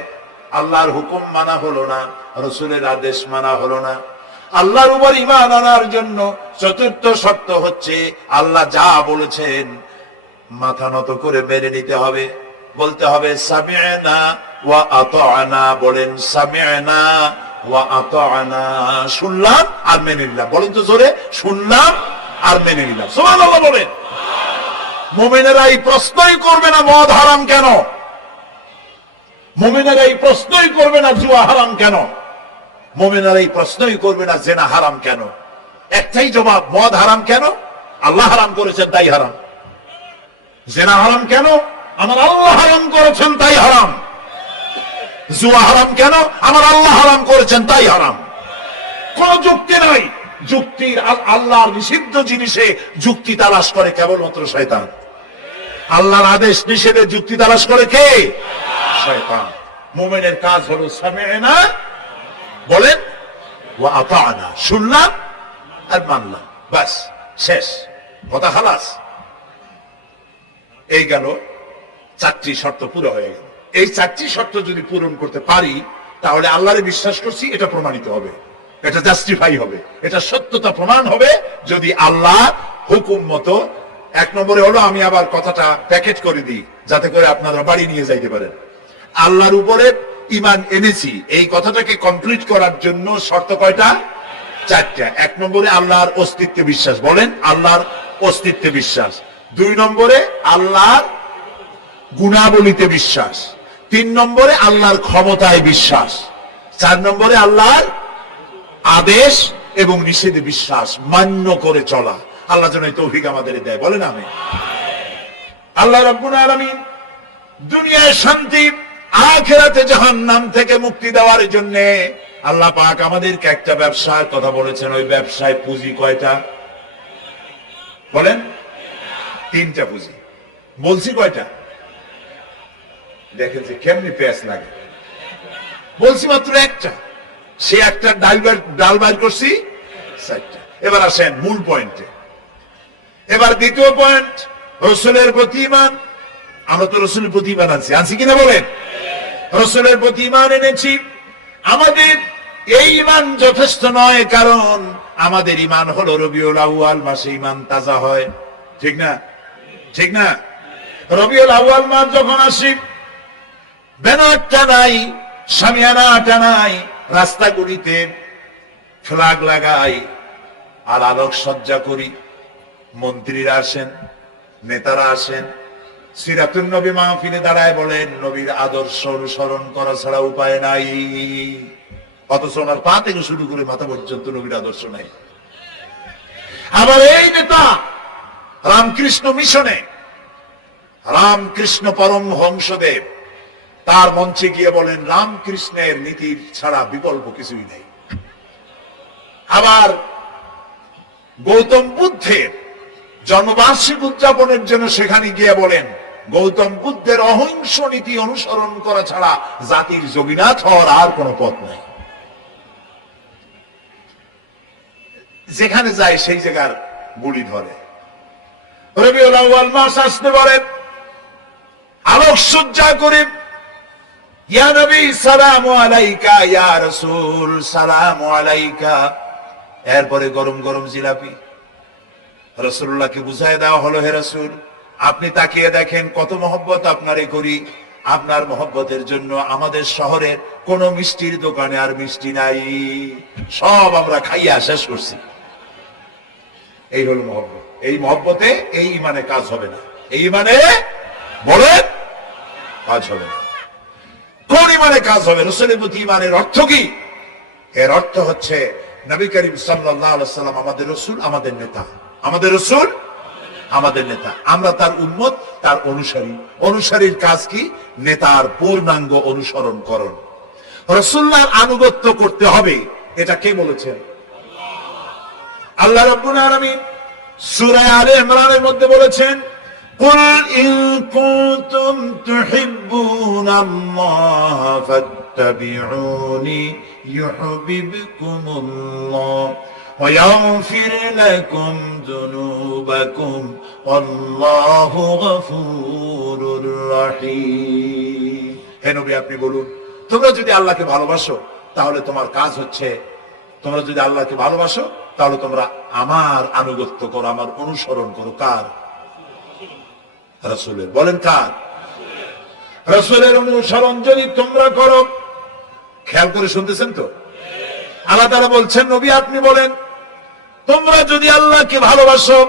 আল্লাহর হুকুম মানা হলো না, রাসূলের আদেশ মানা হলো না। আল্লাহর উপর ঈমান আনার জন্য 4র্থ শর্ত হচ্ছে আল্লাহ যা বলেছেন মাথা নত করে মেনে নিতে হবে, বলতে হবে সামি'না ওয়া আতা'না। বলেন সামি'না ওয়া আতা'না, শুনলাম আর মেনে নিলাম। বলেন তো জোরে, শুনলাম আর মেনে নিলাম। সুবহানাল্লাহ বলেন। মুমিনেরা এই প্রশ্নই করবে না মদ হারাম কেন, মুমিনেরা এই প্রশ্নই করবে না জুয়া হারাম কেন, মুমিনেরা এই প্রশ্নই করবে না জেনা হারাম কেন। একটাই জবাব, মদ হারাম কেন? আল্লাহ হারাম করেছেন তাই হারাম। জেনা হারাম কেন? আমার আল্লাহ হারাম করেছেন তাই হারাম। জুয়া হারাম কেন? আমার আল্লাহ হারাম করেছেন তাই হারাম। কোন যুক্তি নাই। যুক্তির, আল্লাহর নিষিদ্ধ জিনিসে যুক্তি তালাশ করে কেবলমাত্র শয়তান। আল্লাহর আদেশ নিষেধে যুক্তি তালাশ করে কে? শয়তান। মুমিনের কাজ হলো সামি'না, বলেন, ওয়া আতা'না, শুনলাম আর মানলাম, বাস, শেষ কথা, খালাস। এই গেল 4টি শর্ত পুরো হয়ে গেল। এই 4টি শর্ত যদি পূরণ করতে পারি তাহলে আল্লাহরে বিশ্বাস করছি এটা প্রমাণিত হবে, এটা জাস্টিফাই হবে, এটা সত্যতা প্রমাণ হবে যদি আল্লাহ হুকুম মতো। 1 নম্বরে হলো, আমি আবার কথাটা প্যাকেট করে দিই যাতে করে আপনারা বাড়ি নিয়ে যাইতে পারেন। আল্লাহর উপরে ঈমান এনেছি, এই কথাটাকে কমপ্লিট করার জন্য শর্ত কয়টা? 4টা। 1 নম্বরে আল্লাহর অস্তিত্বে বিশ্বাস, বলেন আল্লাহর অস্তিত্বে বিশ্বাস। 2 নম্বরে আল্লাহর গুণাবলীতে বিশ্বাস। 3 নম্বরে আল্লাহর ক্ষমতায় বিশ্বাস। 4 নম্বরে আল্লাহর আদেশ এবং নিষেধে বিশ্বাস, মান্য করে চলা। আল্লাহ যেন এই তৌফিক আমাদের দেয়, বলেন আমিন। আল্লাহ রাব্বুল আলামিন দুনিয়ায় শান্তি, আখিরাতে জাহান্নাম থেকে মুক্তি দেওয়ার জন্য আল্লাহ পাক আমাদেরকে একটা ব্যবসার কথা বলেছেন। ওই ব্যবসায় পুঁজি কয়টা? বলেন তিনটা পুঁজি। বলছি কয়টা? দেখেন যে কেমনি পেঁয়াজ লাগে। বলছি মাত্র একটা, সে একটা ডাল বাইর করছি চারটা। এবার আসেন মূল পয়েন্টে। এবার দ্বিতীয় পয়েন্ট, রসুলের প্রতি ঈমান। আমরা তো রসুলের প্রতি ঈমান আনছি কিনা বলেন? রসুলের প্রতি ঈমান এনেছি। আমাদের এই ঈমান যথেষ্ট নয়, কারণ আমাদের ঈমান হলো রবিউল আউয়াল মাসে ঈমান তাজা হয়, ঠিক না? ঠিক না? রবিউল আউয়াল মাস যখন আসি, ব্যানারটা নাই, শামিয়ানাটা নাই, রাস্তাগুলিতে ফ্ল্যাগ লাগাই আর আলোক সজ্জা করি। মন্ত্রীরা আসেন, নেতারা আসেন, সিরাতুন নবী মাহফিলে দাঁড়ায় বলেন নবীর আদর্শ অনুসরণ করা ছাড়া উপায় নাই। অথচ ওনার পা থেকে শুরু করে মাথা পর্যন্ত নবীর আদর্শ নাই। আবার এই নেতা রামকৃষ্ণ মিশনে, রামকৃষ্ণ পরমহংসদেব তার মঞ্চে গিয়ে বলেন রামকৃষ্ণের নীতির ছাড়া বিকল্প কিছুই নেই। আবার গৌতম বুদ্ধের জন্মবার্ষিকী উদযাপনের জন্য সেখানে গিয়ে বলেন গৌতম বুদ্ধের অহিংস নীতি অনুসরণ করা ছাড়া জাতির যোগীনাথ হওয়ার আর কোন পথ নাই। যেখানে যায় সেই জায়গার গুলি ধরে। রবিউল আউয়াল মাস আসতে বলেন, আলোকসজ্জা করে ইয়া নবী সালামু আলাইকা, ইয়া রাসূল সালামু আলাইকা। এরপরে গরম গরম জিলাপি রাসূলুল্লাহকে বুঝায় দেওয়া হলো, হে রাসূল আপনি তাকিয়ে দেখেন কত মহব্বত আপনারে করি। আপনার মহব্বতের জন্য আমাদের শহরের কোন মিষ্টির দোকানে আর মিষ্টি নাই, সব আমরা খাইয়া শেষ করছি। এই হলো মহব্বত। এই মহব্বতে এই ঈমানে কাজ হবে না। এই ঈমানে বলেন কাজ হবে না। কোন ঈমানে কাজ হবে? রাসূলের প্রতি ঈমানের অর্থ কি? এর অর্থ হচ্ছে নবী করিম সাল্লাল্লাহু আলাইহি ওয়াসাল্লাম আমাদের রাসূল, আমাদের নেতা। আমাদের রাসূল আমাদের নেতা, আমরা তার উম্মত, তার অনুসারী। অনুসারীর কাজ কি? নেতার পূর্ণাঙ্গ অনুসরণ করণ। রাসূলুল্লাহর আনুগত্য করতে হবে, এটা কে বলেছেন? আল্লাহ রাব্বুল আলামিন সূরা আলে ইমরানের মধ্যে বলেছেন, কুল ইন কুনতুম তুহিব্বুনাল্লাহ ফাত্তাবিউনি ইউহিব্বুকুমুল্লাহ ওয়া ইয়াগফির লাকুম যুনুবাকুম আল্লাহু গফুরুর রহিম। হে নবী আপনি বলুন, তোমরা যদি আল্লাহকে ভালোবাসো তাহলে তোমার কাজ হচ্ছে, তোমরা যদি আল্লাহকে ভালোবাসো তাহলে তোমরা আমার আনুগত্য করো, আমার অনুসরণ করো। কার? রাসূলের। বলেন কার? রাসূলের অনুসরণ যদি তোমরা করো, খেয়াল করে শুনতেছেন তো? আল্লাহ তাআলা বলছেন নবী আপনি বলেন, তোমরা যদি আল্লাহকে ভালোবাসো,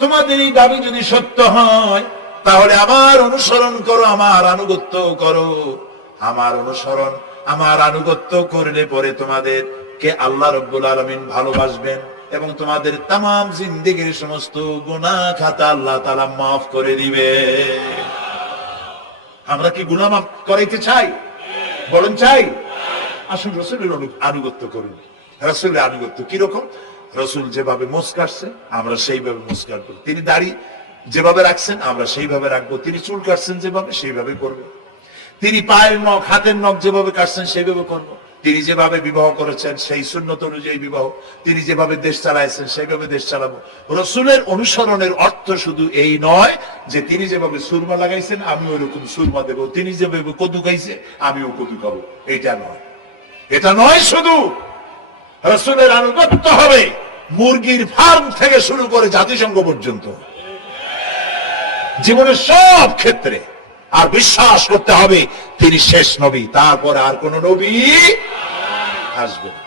তোমাদের এই দাবি যদি সত্য হয়, তাহলে আমার অনুসরণ করো, আমার আনুগত্য করো। আমার অনুসরণ, আমার আনুগত্য করলে পরে তোমাদের কে আল্লাহ রাব্বুল আলামিন ভালোবাসবেন এবং তোমাদের তামাম জিন্দেগীর সমস্ত গুনাহ খাতা আল্লাহ তাআলা মাফ করে দিবে। আমরা কি গুনাহ মাফ করাইতে চাই? বলেন চাই? আসুন রাসূলের আনুগত্য করুন। রাসূলের আনুগত্য কি রকম? রাসূল যেভাবে মোস কাটছে আমরা সেইভাবে মোস কাটবো। তিনি দাড়ি যেভাবে রাখছেন আমরা সেইভাবে রাখবো। তিনি চুল কাটছেন যেভাবে সেইভাবে করবো। তিনি পায়ের নখ, হাতের নখ যেভাবে কাটছেন সেইভাবে করবো। তিনি যেভাবে বিবাহ করেছেন সেই সুন্নত অনুযায়ী বিবাহ, তিনি যেভাবে দেশ চালাইছেন সেইভাবে দেশ চালাবো। রাসূলের অনুসরণের অর্থ শুধু এই নয় যে তিনি যেভাবে সুরমা লাগাইছেন আমি ওইরকম সুরমা দেবো, তিনি যেভাবে কদু খাইছে আমিও কদু খাবো, এটা নয়। এটা নয়, শুধু রাসূলের আনুগত্য হবে মুরগির ফার্ম থেকে শুরু করে জাতিসংঘ পর্যন্ত, জীবনের সব ক্ষেত্রে। আর বিশ্বাস করতে হবে তিনি শেষ নবী, তারপরে আর কোন নবী আসবে না।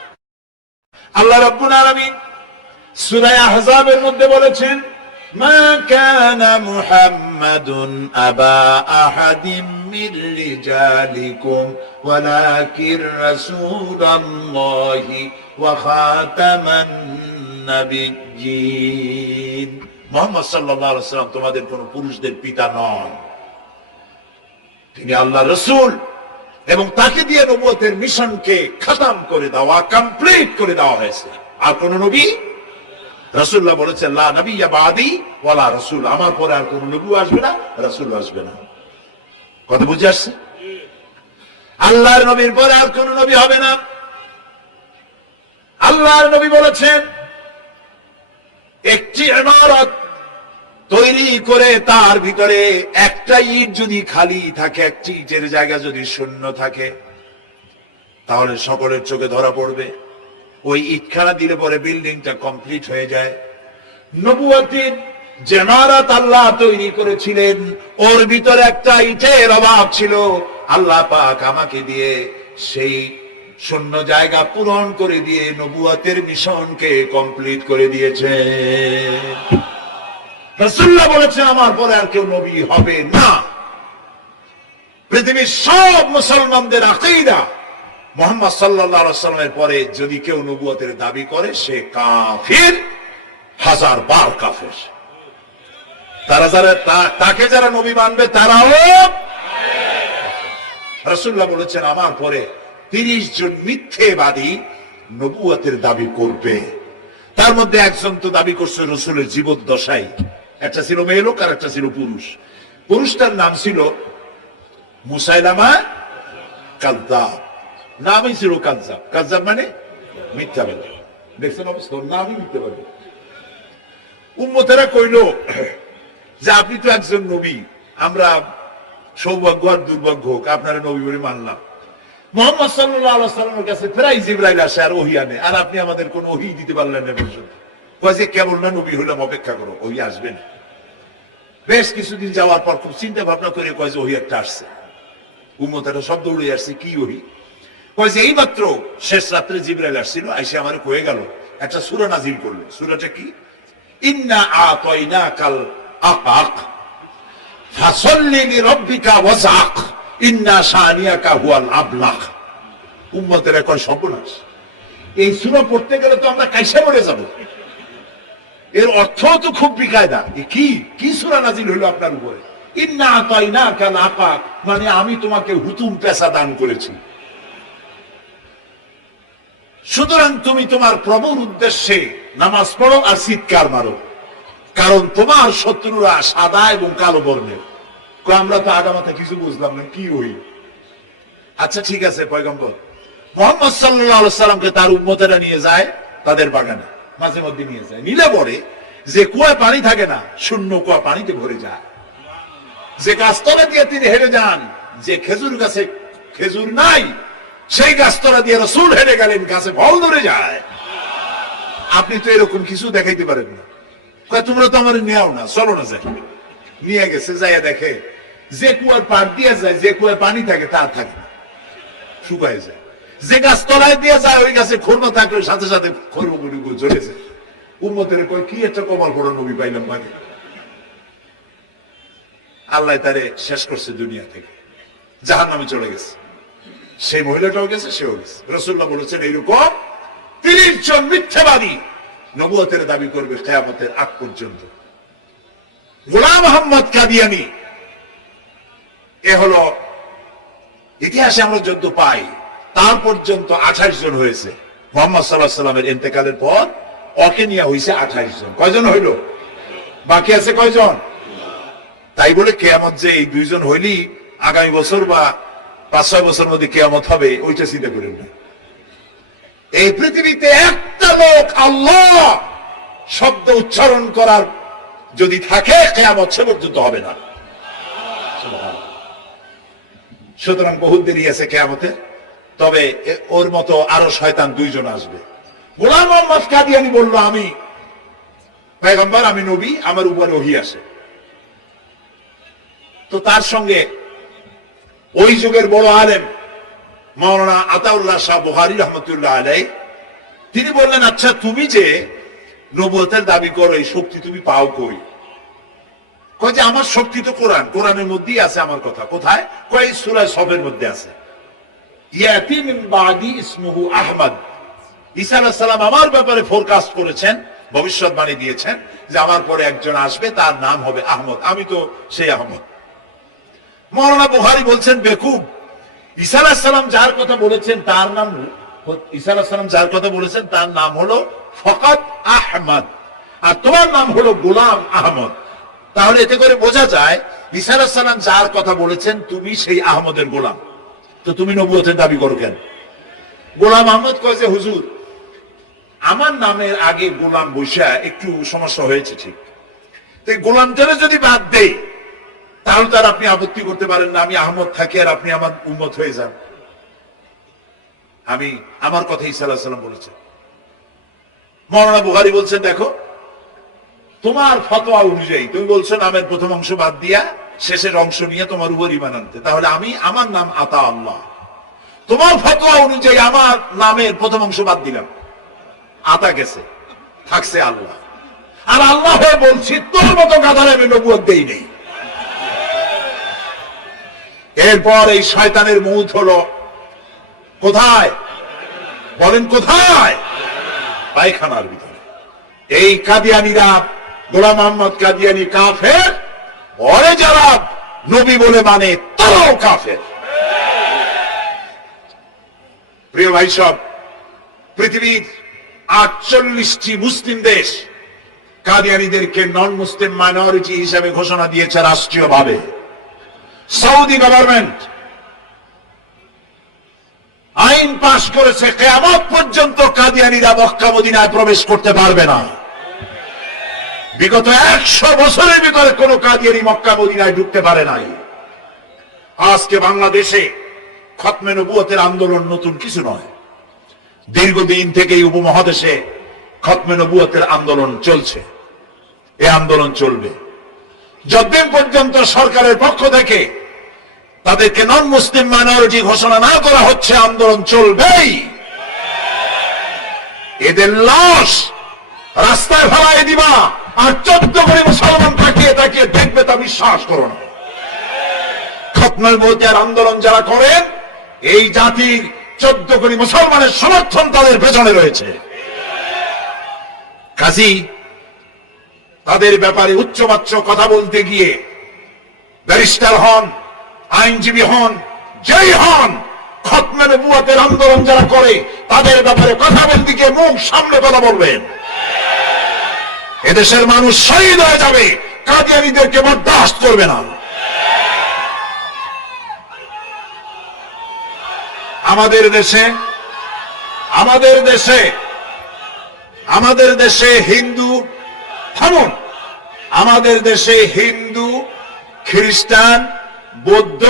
আল্লাহ রাব্বুল আলামিন সূরা আহজাবের মধ্যে বলেছেন, মা কানা মুহাম্মাদুন আবা আহাদিম মির রিজালিকুম ওয়ালাকিন রাসূলুল্লাহি ওয়া খাতামান নাবিয়্যিন। মুহাম্মদ সাল্লাল্লাহু আলাইহি ওয়াসাল্লাম তোমাদের কোন পুরুষদের পিতা নন, তিনি আল্লাহ রাসূল এবং তাকে দিয়ে নবুয়তের মিশনকে খতম করে দেওয়া, কমপ্লিট করে দেওয়া হয়েছে। আর কোন নবী রাসূলুল্লাহ বলেছেন লা নবিয়্যা বাদি ওয়ালা রাসূল, আমার পরে আর কোন নবী আসবে না, রাসূল আসবে না। কথা বুঝে আসছে? আল্লাহর নবীর পরে আর কোন নবী হবে না। আল্লাহর নবী বলেছেন একটি ইমারত তৈরি করে তার ভিতরে একটা ইট যদি খালি থাকে, একটি ইটের জায়গা যদি শূন্য থাকে, তাহলে সকলের চোখে ধরা পড়বে। ওই ইটখানা দিলে পরে বিল্ডিংটা কমপ্লিট হয়ে যায়। নবুয়তের যে ইমারত আল্লাহ তৈরি করেছিলেন, ওর ভিতরে একটা ইটের অভাব ছিল। আল্লাহ পাক আমাকে দিয়ে সেই শূন্য জায়গা পূরণ করে দিয়ে নবুয়তের মিশনকে কমপ্লিট করে দিয়েছে। রাসূলুল্লাহ বলেছেন আমার পরে আর কেউ নবী হবে না। পৃথিবীর সব মুসলমানদের আকীদা মুহাম্মদ সাল্লাল্লাহু আলাইহি ওয়াসাল্লামের পরে যদি কেউ নবুয়তের দাবি করে সে কাফির, হাজার বার কাফির। তাকে যারা নবী মানবে তারাও। রাসূলুল্লাহ বলেছেন আমার পরে 30 জন মিথ্যেবাদী নবুয়তের দাবি করবে। তার মধ্যে একজন তো দাবি করছে রাসূলের জীবদ্দশায়, একটা ছিল মেয়ে লোক আর একটা ছিল পুরুষ। পুরুষটার নাম ছিল মুসাইলামা কাযযাব, নামই ছিল কাযযাব। কাযযাব মানে মিথ্যাবাদী। দেখছেন অবস্থা, নামই মিথ্যাবাদী। উম্মতেরা কইল যে আপনি তো একজন নবী, আমরা সৌভাগ্য আর দুর্ভাগ্য হোক আপনারা নবী বলে মানলাম। মুহাম্মদ সাল্লাল্লাহু আলাইহি ওয়াসাল্লামের কাছে প্রায় জিবরাইল আসে আর ওহী আনে, আর আপনি আমাদের কোন ওহী দিতে পারলেন না পর্যন্ত। কয় যে কেবল না নবী হইলাম, অপেক্ষা করো, ওহী আসবে না। বেশ কিছুদিন যাওয়ার পর খুব চিন্তা ভাবনা করে কয় যে ওহী একটা আসছে। উম্মতেরা সব দৌড়ে আসছে, কি ওহী? কয় যে এইমাত্র শেষ রাত্রে জিবরাইল আসছিল, আইসে আমারে কয়ে গেল একটা সূরা নাজিল করলো। সূরাটা কি? ইন্না আতাইনাকাল আকাক ফাসাল্লি লিরাব্বিকা ওয়াজআক ইন্না শানিয়াকা হুয়াল আবলাগ। উম্মতেরা কয় সর্বনাশ, এই সূরা পড়তে গেলে তো আমরা কাইসা মরে যাব। এর অর্থ তো খুব বিকায়দা। কি সূরা নাজিল হলো আপনার উপরে? ইন্না আতাইনাকাল আকাক মানে আমি তোমাকে হুতুম পেশা দান করেছি, সুতরাং তুমি তোমার প্রভুর উদ্দেশ্যে নামাজ পড়ো আর চিৎকার মারো, কারণ তোমার শত্রুরা সাদা এবং কালো বর্ণের। আমরা তো আগামাথা কিছু বুঝলাম না, কি হই? আচ্ছা ঠিক আছে, পয়গম্বর মুহাম্মদ সাল্লাল্লাহু আলাইহি সাল্লামকে তার উম্মতেরা নিয়ে যায় তাদের বাগানে, মাঝে মধ্যে নিয়ে যায়। নিলে পরে যে কুয়ায় পানি থাকে না, শূন্য কুয়া পানিতে ভরে যায়। যে গাছতলা দিয়ে তিনি হেঁটে যান, যে খেজুর গাছে খেজুর নাই, সেই গাছতলা দিয়ে রাসূল হেঁটে গেলেন, গাছে ফল ধরে যায়। আপনি তো এরকম কিছু দেখাইতে পারেন না। তোমরা তো আমার নেও না, চলো না যাই। নিয়ে গেছে, যাইয়া দেখে যে কুয়ার পাড় দিয়ে যায়, যে কুয়ায় পানি থাকে তা থাকে না, শুকায় যায়। যে গাছ তলায় দিয়ে যায় ওই গাছে খর্ম থাকলে সাথে সাথে খর্মগুলি জ্বলে যায়। উম্মতের কয় কি একটা কপাল পড়া নবী পাইলাম ভাগে। আল্লাহ তারে শেষ করছে দুনিয়া থেকে, জাহান্নামে চলে গেছে। সেই মহিলাটাও গেছে, সেও গেছে। রাসূলুল্লাহ বলেছেন এইরকম 30 জন মিথ্যাবাদী নবুয়তের দাবি করবে কিয়ামতের আগ পর্যন্ত। গোলাম মোহাম্মদ কাদিয়ানী, এ হলো ইতিহাসে আমরা যত পাই তার পর্যন্ত 28 জন হয়েছে। মুহাম্মদ সাল্লাল্লাহু আলাইহি ওয়াসাল্লামের ইন্তেকালের পর ওকে নিয়ে হয়েছে 28 জন। কয়জন হইল? বাকি আছে কয়জন? তাই বলে কিয়ামত যে এই 2 জন হইলি আগামী বছর বা 5-6 বছর মধ্যে কিয়ামত হবে ওইটা চিন্তা করেন না। এই পৃথিবীতে একটা লোক আল্লাহ শব্দ উচ্চারণ করার যদি থাকে, কিয়ামত সে পর্যন্ত হবে না। সুতরাং বহুত দেরি আছে কিয়ামতে। তবে ওর মতো আরো শয়তান 2 জন আসবে। গোলাম মোহাম্মদ কাদিয়ানী বলল আমি পয়গম্বর, আমি নবী, আমার উপরে ওহী আসে। তো তার সঙ্গে ওই যুগের বড় আলেম মাওলানা আতাউল্লাহ শাহ বুখারী রাহমাতুল্লাহ আলাইহি, তিনি বললেন আচ্ছা তুমি যে নবুয়তের দাবি করো, এই শক্তি তুমি পাও কই? কয় যে আমার শক্তি তো কোরআন, কোরআনের মধ্যেই আছে আমার কথা। কোথায়? কয় সূরা সফের মধ্যে আছে, ইয়াতি মিন বাদি ইসমুহু আহমদ। ঈসা আলাইহিস সালাম আমার ব্যাপারে ফোরকাস্ট করেছেন, ভবিষ্যৎবাণী দিয়েছেন যে আমার পরে একজন আসবে, তার নাম হবে আহমদ। আমি তো সেই আহমদ। মাওলানা বুখারী বলছেন বেকুব, ঈসা আলাইহিস সালাম যার কথা বলেছেন তার নাম, ঈসা আলাইহিস সালাম যার কথা বলেছেন তার নাম হলো ফকাত আহমদ। আর তোমার নাম হলো গোলাম আহমদ। তাহলে এতে করে বোঝা যায় ঈসা আলাইহিস সালাম যার কথা বলেছেন তুমি সেই আহমদের গোলাম, তো তুমি নবুয়তের দাবি করো কেন? গোলাম আহমদ কয় যে হুজুর আমার নামের আগে গোলাম বৈশা একটু সমস্যা হয়েছে, ঠিক গোলামটারে যদি বাদ দেই তাহলে তার আপনি আপত্তি করতে পারেন না আমি আহমদ থাকি আর আপনি আমার উম্মত হয়ে যান। আমি আমার কথা ঈসা আলাইহিস সালাম বলেছেন। মাওলানা বুখারী বলছেন দেখো তোমার ফতোয়া অনুযায়ী তুমি বলছো নামের প্রথম অংশ বাদ দিয়া শেষের অংশ নিয়ে তোমার উপর ঈমান আনতে, তাহলে আমি আমার নাম আতা আল্লাহ, তোমার ফতোয়া অনুযায়ী আমার নামের প্রথম অংশ বাদ দিলাম, আতা গেছে, থাকছে আল্লাহ। আর আল্লাহ হয়ে বলছি তোর মতো গাধারে আমি নবুয়ত দেই নেই। এরপর এই শয়তানের মৌত হলো কোথায় বলেন? কোথায়? পায়খানার ভিতরে। এই কাদিয়ানীরা, গোলাম আহমদ কাদিয়ানী কাফের, ওরে যারা নবী বলে মানে তারাও কাফের। প্রিয় ভাই সব, পৃথিবীর 48টি মুসলিম দেশ কাদিয়ানীদেরকে নন মুসলিম মাইনরিটি হিসেবে ঘোষণা দিয়েছে রাষ্ট্রীয়ভাবে। সৌদি গভর্নমেন্ট আইন পাশ করেছে কিয়ামত পর্যন্ত কাদিয়ানীরা মক্কা মদিনায় প্রবেশ করতে পারবে না। বিগত 100 বছরের ভিতরে কোন কাদিয়ানী মক্কা মদিনায় ঢুকতে পারে নাই। আজকে বাংলাদেশে খতমে নবুয়তের আন্দোলন নতুন কিছু নয়, দীর্ঘদিন থেকেই উপমহাদেশে খতমে নবুয়তের আন্দোলন চলছে। এই আন্দোলন চলবে যতদিন পর্যন্ত সরকারের পক্ষ থেকে তাদেরকে নন মুসলিম মাইনরিটি ঘোষণা না করা হচ্ছে, আন্দোলন চলবেই। এদের লাশ রাস্তায় ফেলাই দিবা আর 14 কোটি মুসলমান তাকিয়ে তাকিয়ে দেখবে, তা বিশ্বাস করো না। খতমে নবুয়তের আন্দোলন যারা করেন এই জাতির 14 কোটি মুসলমানের সমর্থন তাদের পেছনে রয়েছে। কাজী তাদের ব্যাপারে উচ্চবাচ্য কথা বলতে গিয়ে ব্যারিস্টার হন, আইনজীবী হন, যেই হন, খতমে নবুয়তের আন্দোলন যারা করে তাদের ব্যাপারে কথা বলতে গিয়ে মুখ সামনে কথা বলবেন। এদেশের মানুষ শহীদ হয়ে যাবে, কাদিয়ানীদেরকে বরদাস্ত করবে না। আমাদের দেশে হিন্দু, থামুন, আমাদের দেশে হিন্দু, খ্রিস্টান, বৌদ্ধ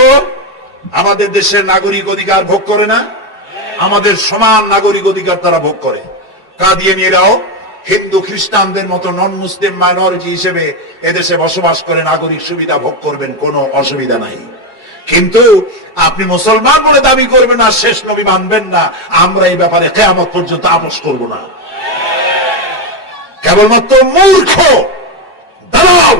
আমাদের দেশের নাগরিক অধিকার ভোগ করে না? আমাদের সমান নাগরিক অধিকার তারা ভোগ করে। কাদিয়ানীরাও হিন্দু খ্রিস্টানদের মতো নন মুসলিম মাইনরিটি হিসেবে এদেশে বসবাস করে নাগরিক সুবিধা ভোগ করবেন, কোনো অসুবিধা নাই। কিন্তু আপনি মুসলমান বলে দাবি করবেন না, শেষ নবী মানবেন না, আমরা এই ব্যাপারে কিয়ামত পর্যন্ত আপোষ করব না। কেবলমাত্র মূর্খ, দালাল,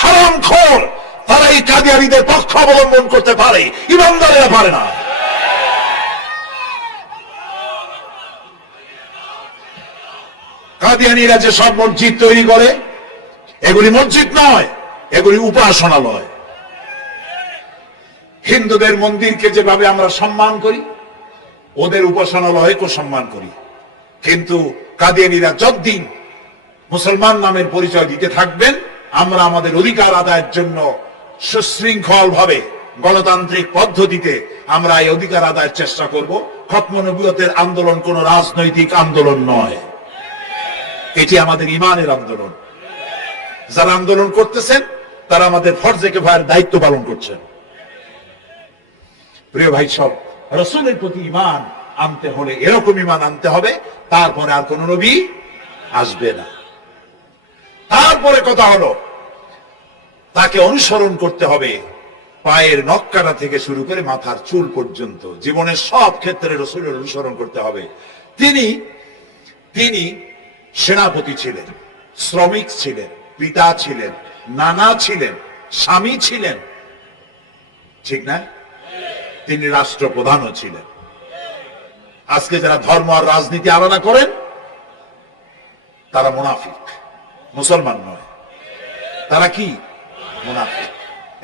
হারামখোর তারা এই কাদিয়ানীদের পক্ষ অবলম্বন করতে পারে, ইমানদারেরা পারে না। কাদিয়ানীরা যে সব মসজিদ তৈরি করে এগুলি মসজিদ নয়, এগুলি উপাসনালয়। হিন্দুদের মন্দিরকে যেভাবে আমরা সম্মান করি ওদের উপাসনালয়কে সম্মান করি। কিন্তু কাদিয়ানীরা যতদিন মুসলমান নামের পরিচয় দিতে থাকবেন, আমরা আমাদের অধিকার আদায়ের জন্য সুশৃঙ্খল ভাবে গণতান্ত্রিক পদ্ধতিতে আমরা এই অধিকার আদায়ের চেষ্টা করব। খতমে নবুয়তের আন্দোলন কোন রাজনৈতিক আন্দোলন নয়, এটি আমাদের ইমানের আন্দোলন। যারা আন্দোলন করতেছেন তারা আমাদের ফরজে কিফায়ার দায়িত্ব পালন করছেন। প্রিয় ভাই সব, রাসূলের প্রতি ঈমান আনতে হলে এরকম ঈমান আনতে হবে, তারপরে আর কোন নবী আসবে না। তারপরে কথা হলো তাকে অনুসরণ করতে হবে পায়ের নখকাটা থেকে শুরু করে মাথার চুল পর্যন্ত, জীবনের সব ক্ষেত্রে রাসূলের অনুসরণ করতে হবে। তিনি সেনাপতি ছিলেন, শ্রমিক ছিলেন, পিতা ছিলেন, নানা ছিলেন, স্বামী ছিলেন, ঠিক না? তিনি রাষ্ট্রপ্রধানও ছিলেন। আজকে যারা ধর্ম আর রাজনীতি আলাদা করেন তারা মুনাফিক, মুসলমান নয়, তারা কি? মুনাফিক।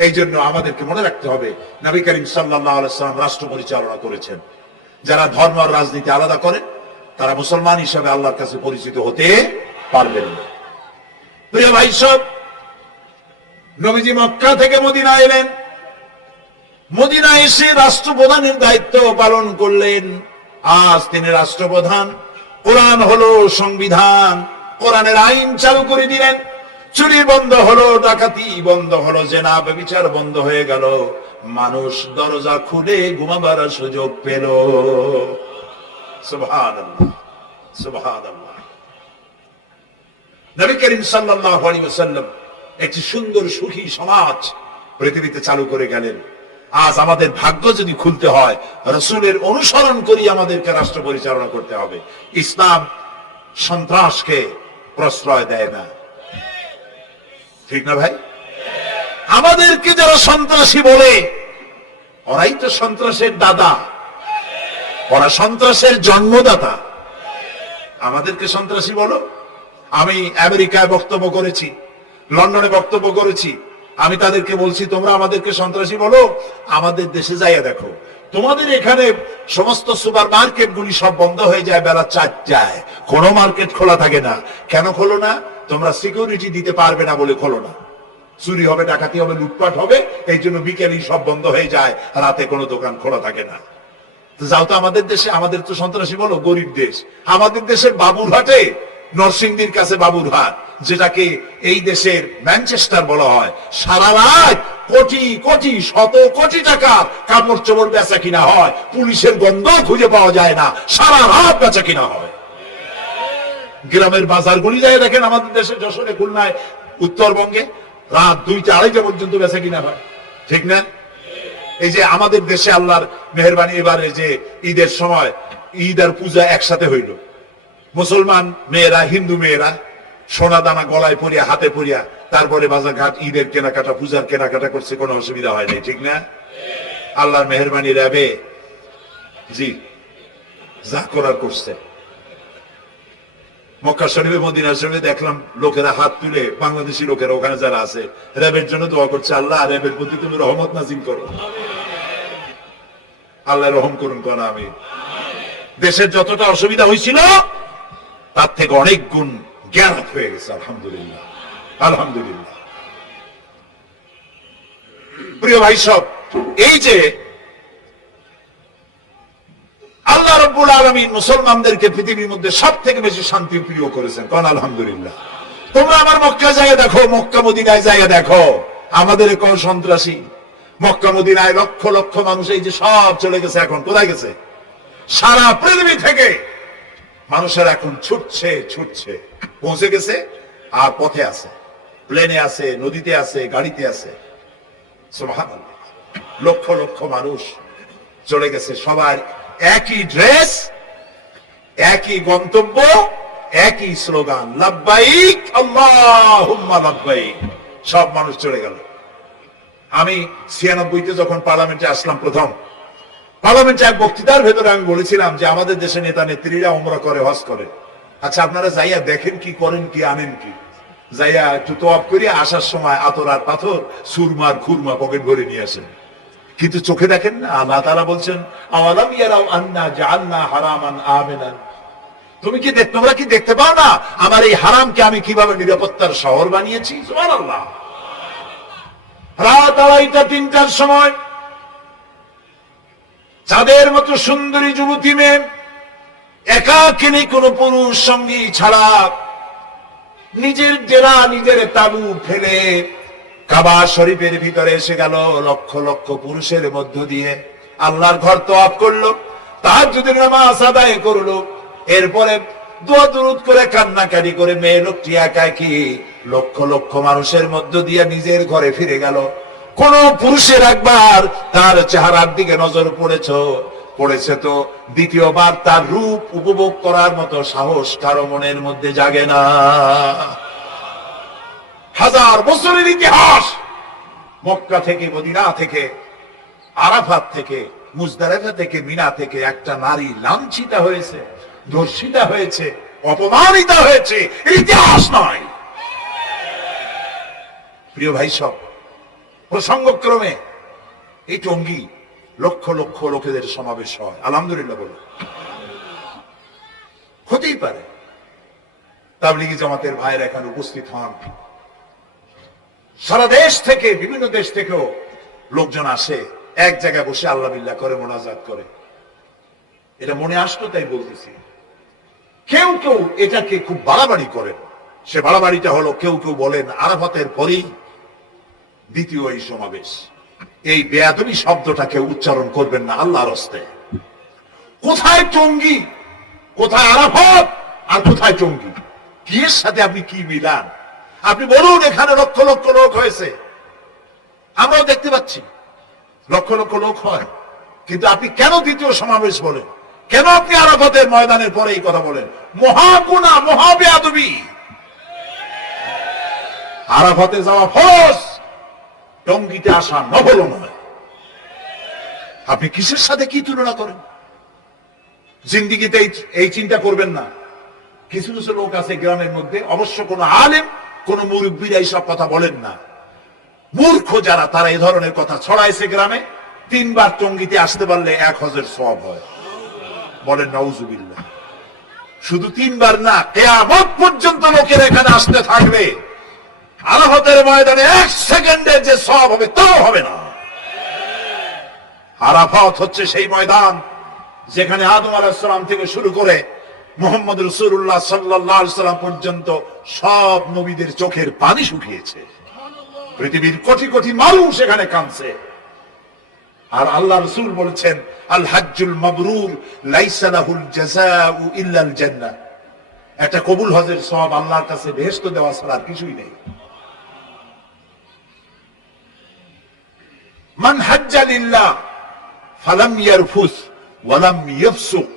এই জন্য আমাদেরকে মনে রাখতে হবে নবী করিম সাল্লাল্লাহু আলাইহি ওয়াসাল্লাম রাষ্ট্র পরিচালনা করেছেন। যারা ধর্ম আর রাজনীতি আলাদা করেন তারা মুসলমান হিসেবে আল্লাহর কাছে পরিচিত হতে পারবেন না। প্রিয় ভাই সব, নবীজি মক্কা থেকে মদিনা এলেন। মদিনা এসে রাষ্ট্রপ্রধানের দায়িত্ব পালন করলেন। আজ তিনি রাষ্ট্রপ্রধান। কোরআন হলো সংবিধান, কোরআনের আইন চালু করে দিলেন। চুরি বন্ধ হলো, ডাকাতি বন্ধ হলো, জেনা ব্যভিচার বন্ধ হয়ে গেল। মানুষ দরজা খুলে ঘুমাবার সুযোগ পেল। সুবহানাল্লাহ, সুবহানাল্লাহ। নবী করিম সাল্লাল্লাহু আলাইহি ওয়াসাল্লাম একটি সুন্দর সুখী সমাজ পৃথিবীতে চালু করে গেলেন। আজ আমাদের ভাগ্য যদি খুলতে হয়, রাসূলের অনুসরণ করি আমাদেরকে রাষ্ট্র পরিচালনা করতে হবে। ইসলাম সন্ত্রাসকে প্রশ্রয় দেয় না, ঠিক না ভাই? আমাদেরকে যারা সন্ত্রাসী বলে, ওরাই তো সন্ত্রাসের দাদা, ওরা সন্ত্রাসের জন্মদাতা। আমাদেরকে সন্ত্রাসী বলো? আমি আমেরিকায় বক্তব্য করেছি, লন্ডনে বক্তব্য করেছি, আমি তাদেরকে বলছি তোমরা আমাদেরকে সন্ত্রাসী বলো? আমাদের দেশে যাইয়া দেখো, তোমাদের এখানে সমস্ত সুপার মার্কেট গুলি সব বন্ধ হয়ে যায় বেলা 4টায়, কোনো মার্কেট খোলা থাকে না। কেন খোলো না? তোমরা সিকিউরিটি দিতে পারবে না বলে খোলো না। চুরি হবে, ডাকাতি হবে, লুটপাট হবে, এই জন্য বিকেলেই সব বন্ধ হয়ে যায়, রাতে কোনো দোকান খোলা থাকে না। যাও তো আমাদের দেশে, আমাদের তো সন্ত্রাসী বলো, গরিব দেশ। আমাদের দেশের বাবুরহাটে, নরসিংদীর কাছে বাবুরহাট, যেটাকে এই দেশের ম্যানচেস্টার বলা হয়, সারা রাত কোটি কোটি শত কোটি টাকার কাপড় চোপড় বেচা কিনা হয়, পুলিশের গন্ধ খুঁজে পাওয়া যায় না, সারা রাত বেচা কিনা হয়। গ্রামের বাজারগুলি যায় দেখেন, আমাদের দেশে যশোরে, খুলনায়, উত্তরবঙ্গে রাত 2টা 2:30 পর্যন্ত বেচা কিনা হয়, ঠিক না? এই যে আমাদের দেশে আল্লাহর মেহেরবানি, এবারে যে ঈদের সময় ঈদ আর পূজা একসাথে হইল, মুসলমান মেয়েরা, হিন্দু মেয়েরা সোনা দানা গলায় পরিয়া, হাতে পরিয়া, তারপরে বাজার ঘাট ঈদের কেনাকাটা, পূজার কেনাকাটা করছে, কোনো অসুবিধা হয় নাই, ঠিক না? আল্লাহর মেহেরবানি র্যাবে জি যা করার করছে। মক্কা শরীফে, মদিনা শরীফে দেখলাম লোকেরা হাত তুলে, বাংলাদেশি লোকেরা ওখানে যারা আছে, র্যাবের জন্য দোয়া করছে, আল্লাহ র্যাবের প্রতি তুমি রহমত নাজিল করো, আল্লাহ রহম করুন, কোন আমি। দেশের যতটা অসুবিধা হয়েছিল তার থেকে অনেক গুণ জ্ঞান হয়ে গেছে, আলহামদুলিল্লাহ, আলহামদুলিল্লাহ। প্রিয় ভাই সব, এই যে আল্লাহ রাব্বুল আলামিন মুসলমানদেরকে পৃথিবীর মধ্যে সব থেকে বেশি শান্তি প্রিয় করেছেন, কোন আলহামদুলিল্লাহ। তোমরা আমার মক্কা জায়গা দেখো, মক্কা মদিনায় জায়গা দেখো, আমাদের কোন সন্ত্রাসী? মক্কা মদিনায় লক্ষ লক্ষ মানুষ এই যে সব চলে গেছে, এখন কোথায় গেছে? সারা পৃথিবী থেকে মানুষের এখন ছুটছে ছুটছে, পৌঁছে গেছে, আর পথে আছে, প্লেনে আছে, নদীতে আছে, গাড়িতে আছে। সুবহানাল্লাহ, লক্ষ লক্ষ মানুষ চলে গেছে, সবার একই ড্রেস, একই গন্তব্য, একই স্লোগান, লাব্বাইক আল্লাহুম্মা লাব্বাইক। সব মানুষ চলে গেল। আমি 96-তে যখন পার্লামেন্টে আসলাম, প্রথম পার্লামেন্টে এক বক্তৃতার ভেতরে আমি বলেছিলাম যে আমাদের দেশে নেতা নেত্রীরা উমরা করে, হজ করে। আচ্ছা, আপনারা যাইয়া দেখেন কি করেন, কি আনেন কি? যাইয়া একটু তোয়াব করে আসার সময় আতর আর পাথর, সুরমার খুরমা পকেট ভরে নিয়ে আসেন, কিন্তু চোখে দেখেন না। আল্লাহ তাআলা বলছেন, আওয়ালাম ইয়ারাউ আন্না জাআলনা হারামান আমিনান। তোমরা কি দেখতে পাও না আমার এই হারামকে আমি কিভাবে নিরাপত্তার শহর বানিয়েছি? সুবহানাল্লাহ। রাত 2:30-3টার সময় চাঁদের মতো সুন্দরী যুবতী মেয়ে একাকিনী, কোন পুরুষ সঙ্গী ছাড়া, নিজের ডেরা, নিজের তাবু ফেলে কাবা শরীফের ভিতরে এসে গেল। লক্ষ লক্ষ পুরুষের মধ্য দিয়ে আল্লাহর ঘর তওয়াফ করলো, তাহাজ্জুদের নামাজ আদায় করলো, এরপরে দোয়া দুরূদ করে কান্নাকাটি করে মেয়ে লোকটি একাকী লক্ষ লক্ষ মানুষের মধ্য দিয়ে নিজের ঘরে ফিরে গেল। কোন পুরুষের একবার তার চেহারার দিকে নজর পড়েছে তো দ্বিতীয়বার তার রূপ উপভোগ করার মতো সাহস কারো মনের মধ্যে জাগে না। হাজার বছরের ইতিহাস, মক্কা থেকে, মদিনা থেকে, আরাফাত থেকে, মুজদালিফা থেকে, মিনা থেকে একটা নারী লাঞ্ছিতা হয়েছে, ধর্ষিতা হয়েছে, অপমানিতা হয়েছে, ইতিহাস নয়। প্রিয় ভাই সব, প্রসঙ্গক্রমে এই টঙ্গী লক্ষ লক্ষ লোকেদের সমাবেশ হয়, আলহামদুলিল্লাহ বলো। হতেই পারে তাবলীগী জামাতের ভাইয়েরা এখানে উপস্থিত হন। সারা দেশ থেকে, বিভিন্ন দেশ থেকেও লোকজন আসে, এক জায়গায় বসে আল্লাহ বিল্লাহ করে, মোনাজাত করে। এটা মনে আসলো তাই বলতেছি। কেউ কেউ এটাকে খুব বাড়াবাড়ি করেন। সে বাড়াবাড়িটা হলো, কেউ কেউ বলেন আরাফাতের পরেই দ্বিতীয় এই সমাবেশ। এই বেয়াদবি শব্দটাকে উচ্চারণ করবেন না আল্লাহর হস্তে। কোথায় টঙ্গী, কোথায় আরাফাত, আর কোথায় টঙ্গী? কি এর সাথে আপনি কি মিলান? আপনি বলুন এখানে লক্ষ লক্ষ লোক হয়েছে, আমরাও দেখতে পাচ্ছি লক্ষ লক্ষ লোক হয়, কিন্তু আপনি কেন দ্বিতীয় সমাবেশ বলেন? কেন আপনি আরাফাতের ময়দানের পরে এই কথা বলেন? মহাগুনাহ, মহাবেয়াদবি। আরাফাতে যাওয়া ফরজ, টঙ্গীতে আসা নফল নয়। আপনি কিসের সাথে কি তুলনা করেন? জিন্দিগিতে এই চিন্তা করবেন না। কিছু কিছু লোক আছে গ্রামের মধ্যে, অবশ্য কোন আলেম, কোন মুরব্বীরা এইসব কথা বলেন না। মূর্খ যারা, তারা এই ধরনের কথা ছড়াইছে গ্রামে। 3 বার টঙ্গীতে আসতে পারলে 1 হজের সওয়াব হয়। বলেন নাউজুবিল্লাহ। শুধু 3 বার না, কিয়ামত পর্যন্ত লোকের এখানে আসতে থাকবে। আরাফাতের ময়দানে 1 সেকেন্ডের যে সওয়াব হবে তাও হবে না। আরাফাত হচ্ছে সেই ময়দান যেখানে আদম আলাইহিস সালাম থেকে শুরু করে মুহাম্মদ রাসূলুল্লাহ সাল্লাল্লাহু আলাইহি সাল্লাম পর্যন্ত সব নবীদের চোখের পানি শুকিয়েছে। পৃথিবীর কোটি কোটি মানুষ এখানে কাঁদছে। আর আল্লাহ রাসূল বলেছেন, আল হাজ্জুল মাবরুর লাইসা লাহুল জাযাউ ইল্লাল জান্নাহ। একটা কবুল হজের সওয়াব আল্লাহর কাছে বেহেশত দেওয়া ছাড়া আর কিছুই নেই। মান হাজ্জা লিল্লাহ ফালাম ইয়ারফুস ওয়ালাম ইয়াফসুক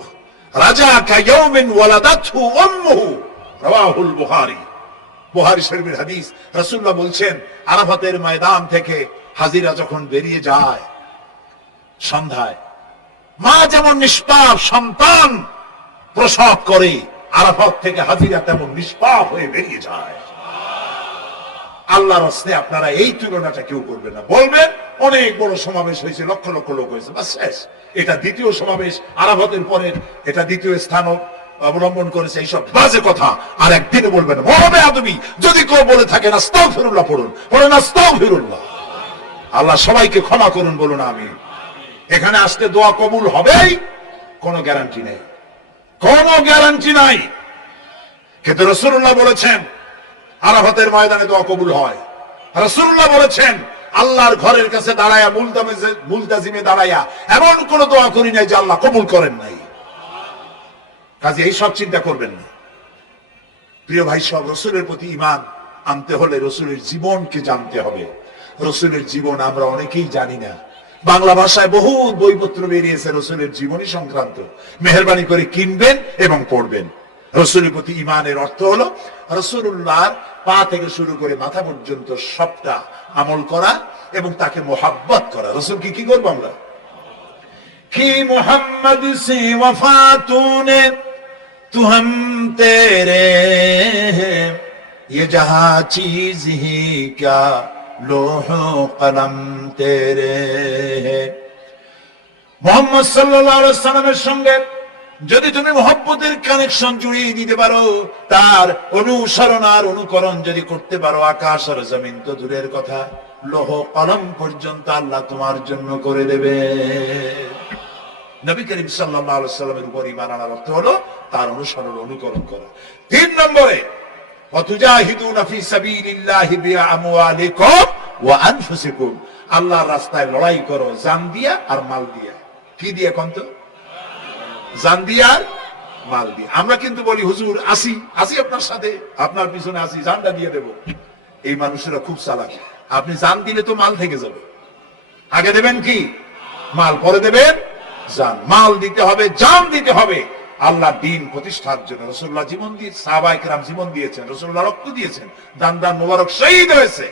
রাজা কায়াউমিন ওয়ালাদাতহু উম্মুহু, রাওয়াহুল বুখারী। বুখারী শরীফের হাদিস। রাসূলুল্লাহ বলছেন, আরাফাতের ময়দান থেকে হাজিরা যখন বেরিয়ে যায় সন্ধ্যায়, মা যেমন নিষ্পাপ সন্তান প্রসব করে, আরাফাত থেকে হাজিরা তেমন নিষ্পাপ হয়ে বেরিয়ে যায়। আল্লাহর হস্তে আপনারা এই তুলনাটা কেউ করবেন না। বলবেন অনেক বড় সমাবেশ হয়েছে, লক্ষ লক্ষ লোক হয়েছে, বাস শেষ। এটা দ্বিতীয় সমাবেশ, আরাফাতের পরে এটা দ্বিতীয় স্থান অবলম্বন করেছে। এইসব বাজে কথা আর একদিনে বলবেন। মহাবেয়াদবি যদি কেউ বলে থাকেন, আস্তাগফিরুল্লাহ পড়ুন, পড়েন আস্তাগফিরুল্লাহ। আল্লাহ সবাইকে ক্ষমা করুন, বলুন আমিন। এখানে আসতে দোয়া কবুল হবেই, কোনো গ্যারান্টি নেই, কোনো গ্যারান্টি নাই। কিন্তু রাসূলুল্লাহ বলেছেন আরাফাতের ময়দানে দোয়া কবুল হয়। রাসূলুল্লাহ বলেছেন, আল্লাহর ঘরের কাছে দাঁড়ায়া, মুলতাজিমে দাঁড়ায়া এমন কোন দোয়া করি নাই যে আল্লাহ কবুল করেন নাই। কাজে এই সব চিন্তা করবেন না। প্রিয় ভাই সব, রাসূলের প্রতি ঈমান আনতে হলে রাসূলের জীবনকে জানতে হবে। রাসূলের জীবন আমরা অনেকেই জানি না। বাংলা ভাষায় বহু বইপত্র বেরিয়েছে রাসূলের জীবনী সংক্রান্ত। মেহেরবানি করে কিনবেন এবং পড়বেন। রাসূলের প্রতি ঈমানের অর্থ হলো রাসূলুল্লাহর পা থেকে শুরু করে মাথা পর্যন্ত সবটা আমল করা এবং তাকে মোহাব্বত করা। রাসূলকে কি করবো আমরা? কি মুহাম্মদ সে ওয়াফা তূনে তু হাম তেরে ये जहां चीज ही क्या लोह कलम तेरे है। মুহাম্মদ সাল্লাল্লাহু আলাইহি ওয়াসাল্লামের সঙ্গে যদি তুমি মহব্বতের কানেকশন জুড়িয়ে দিতে পারো, তার অনুসরণ আর অনুকরণ যদি করতে পারো, আকাশ আর জমিন তো দূরের কথা, লৌহ কলম পর্যন্ত আল্লাহ তোমার জন্য করে দেবে। নবী করিম সাল্লাল্লাহু আলাইহি ওয়াসাল্লামের উপর ঈমান আনার অর্থ হলো তার অনুসরণ অনুকরণ করা। 3 নম্বরে ওয়াতুজাহিদুনা ফি সাবিলিল্লাহি বিআমওয়ালিকুম ওয়া আনফুসিকুম। আল্লাহর রাস্তায় লড়াই করো জান দিয়া আর মাল দিয়া। কি দিয়া কন্ত? জান দিয়া আর মাল দিয়া। আমরা কিন্তু বলি হুজুর আসি আপনার সাথে, আপনার পিছনে আসি, জানটা দিয়ে দেব। এই মানুষেরা খুব চালাক। আপনি জান দিলে তো মাল থেকে যাবে। আগে দেবেন কি? মাল, পরে দেবেন জান। মাল দিতে হবে, জান দিতে হবে আল্লাহ দ্বীন প্রতিষ্ঠার জন্য। রাসূলুল্লাহ জীবন দিয়ে, সাহাবায়ে কেরাম জীবন দিয়েছেন, রাসূলুল্লাহ রক্ত দিয়েছেন, দান মোবারক শহীদ হয়েছে।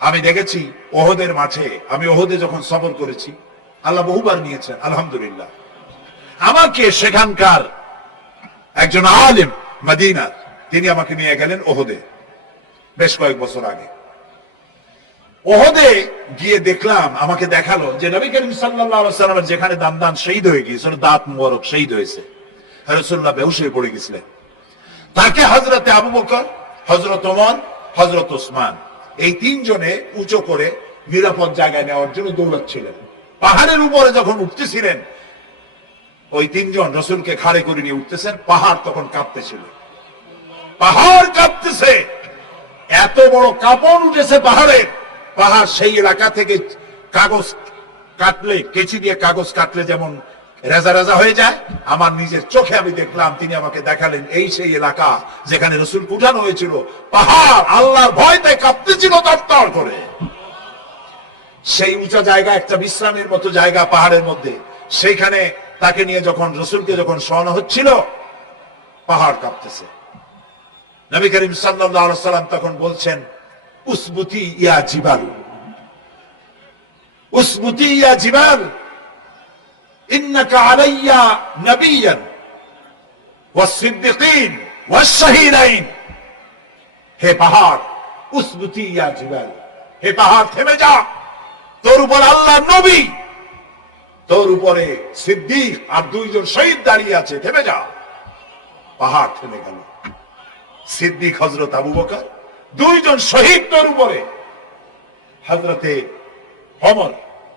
আমি দেখেছি ওহদের মাঠে, আমি ওহদে যখন সফর করেছি, আল্লাহ বহুবার নিয়েছেন আলহামদুলিল্লাহ। আমাকে সেখানকার একজন আলেম মদিনার, তিনি আমাকে নিয়ে গেলেন ওহদে বেশ কয়েক বছর আগে। ওহদে গিয়ে দেখলাম, আমাকে দেখালো যে নবী করিম সাল্লাল্লাহু আলাইহি ওয়াসাল্লাম যেখানে দান শহীদ হয়ে গিয়েছিল, দাঁত মোবারক শহীদ হয়েছে, রাসূলুল্লাহ বেহুশ হয়ে পড়ে গেছিলেন। তাকে হযরতে আবু বকর, হযরত ওমর, হযরত ওসমান এই তিনজনে উঁচু করে নিরাপদ জায়গায় নেওয়ার জন্য দৌড়াচ্ছিলেন। পাহাড়ের উপরে যখন উঠতেছিলেন, ওই তিনজন রসুলকে খাড়ে করে নিয়ে উঠতেছেন। পাহাড় তখন কাঁপতেছিল, পাহাড় কাঁপতেছে, এত বড় কাঁপন উঠেছে পাহাড়ের। পাহাড় সেই এলাকা থেকে কাগজ কাটলে, কেচি দিয়ে কাগজ কাটলে যেমন রেজা রেজা হয়ে যায়, আমার নিজের চোখে আমি দেখলাম। তিনি আমাকে দেখালেন এই সেই এলাকা যেখানে রসুল উঠানো হয়েছিল। পাহাড় আল্লাহর ভয়তে কাঁপতেছিল তরতর করে। সেই উঁচা জায়গা, একটা বিশ্রামের মতো জায়গা পাহাড়ের মধ্যে, সেইখানে তাকে নিয়ে যখন রসুলকে যখন শোয়ানো হচ্ছিল, পাহাড় কাঁপতেছে। নবী করিম সাল্লাল্লাহু আলাইহি সাল্লাম তখন বলছেন, উসবুতি ইয়া জিবাল, উসবুতি ইয়া জিবাল, ইন্নাকা আলাইয়া নবিয়্যান ওয়াস সিদ্দিকিন ওয়াস শাহীদাইন। হে পাহাড়, উসবুতি ইয়া জিবাল, হে পাহাড় থেমে যা, তোর উপর আল্লাহর নবী, তোর উপরে সিদ্দিক আর দুইজন শহীদ দাঁড়িয়ে আছে, থেমে যা। পাহাড় থেমে গেল। সিদ্দিক হযরত আবু বকর, দুইজন শহীদ তোর উপরে, হযরতে ওমর,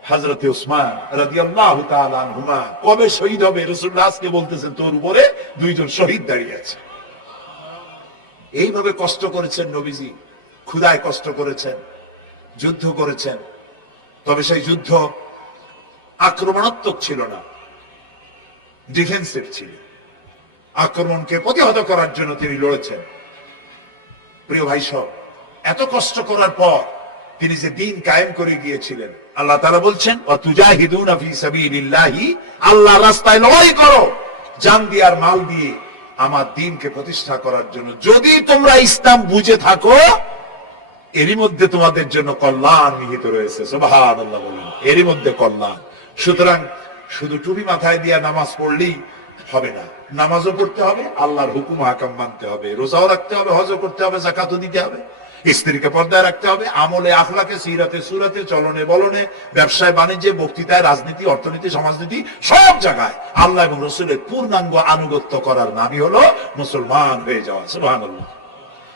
হযরতে ওসমান রাদিয়াল্লাহু তাআলা আনহুমা। কবে শহীদ হবে রাসূলুল্লাহ আজকে বলতেছেন, তোর উপরে দুইজন শহীদ দাঁড়িয়ে আছে। এইভাবে কষ্ট করেছেন নবীজি, ক্ষুধায় কষ্ট করেছেন, যুদ্ধ করেছেন। তবে সেই যুদ্ধ আক্রমণাত্মক ছিল না, ডিফেন্সিভ ছিল। আক্রমণকে প্রতিহত করার জন্য তিনি লড়েছেন। প্রিয় ভাই সব, এত কষ্ট করার পর তিনি যে দিন কায়েম করে গিয়েছিলেন, আল্লাহ তাআলা বলছেন, ওয়াতুজাহিদুনা ফি সাবিলিল্লাহি, আল্লাহর রাস্তায় লড়াই করো জান দিয়ে আর মাল দিয়ে আমার দ্বীনকে প্রতিষ্ঠা করার জন্য। যদি তোমরা ইসলাম বুঝে থাকো, এরই মধ্যে তোমাদের জন্য কল্যাণ নিহিত রয়েছে। সুবহানাল্লাহ বলেন, এরই মধ্যে কল্যাণ। সুতরাং শুধু টুপি মাথায় দিয়ে নামাজ পড়লেই হবে না, নামাজও পড়তে হবে, আল্লাহর হুকুম হাকাম মানতে হবে, রোজাও রাখতে হবে, হজও করতে হবে, যাকাতও দিতে হবে, স্ত্রীকে পর্দায় রাখতে হবে, আমলে আখলাকে, সিরাতে সুরাতে, চলনে বলনে, ব্যবসায় বাণিজ্যে, বক্তৃতায়, রাজনীতি, অর্থনীতি, সমাজনীতি, সব জায়গায় আল্লাহ এবং রসুলের পূর্ণাঙ্গ আনুগত্য করার নামই হলো মুসলমান হয়ে যাওয়া। সুবহানাল্লাহ।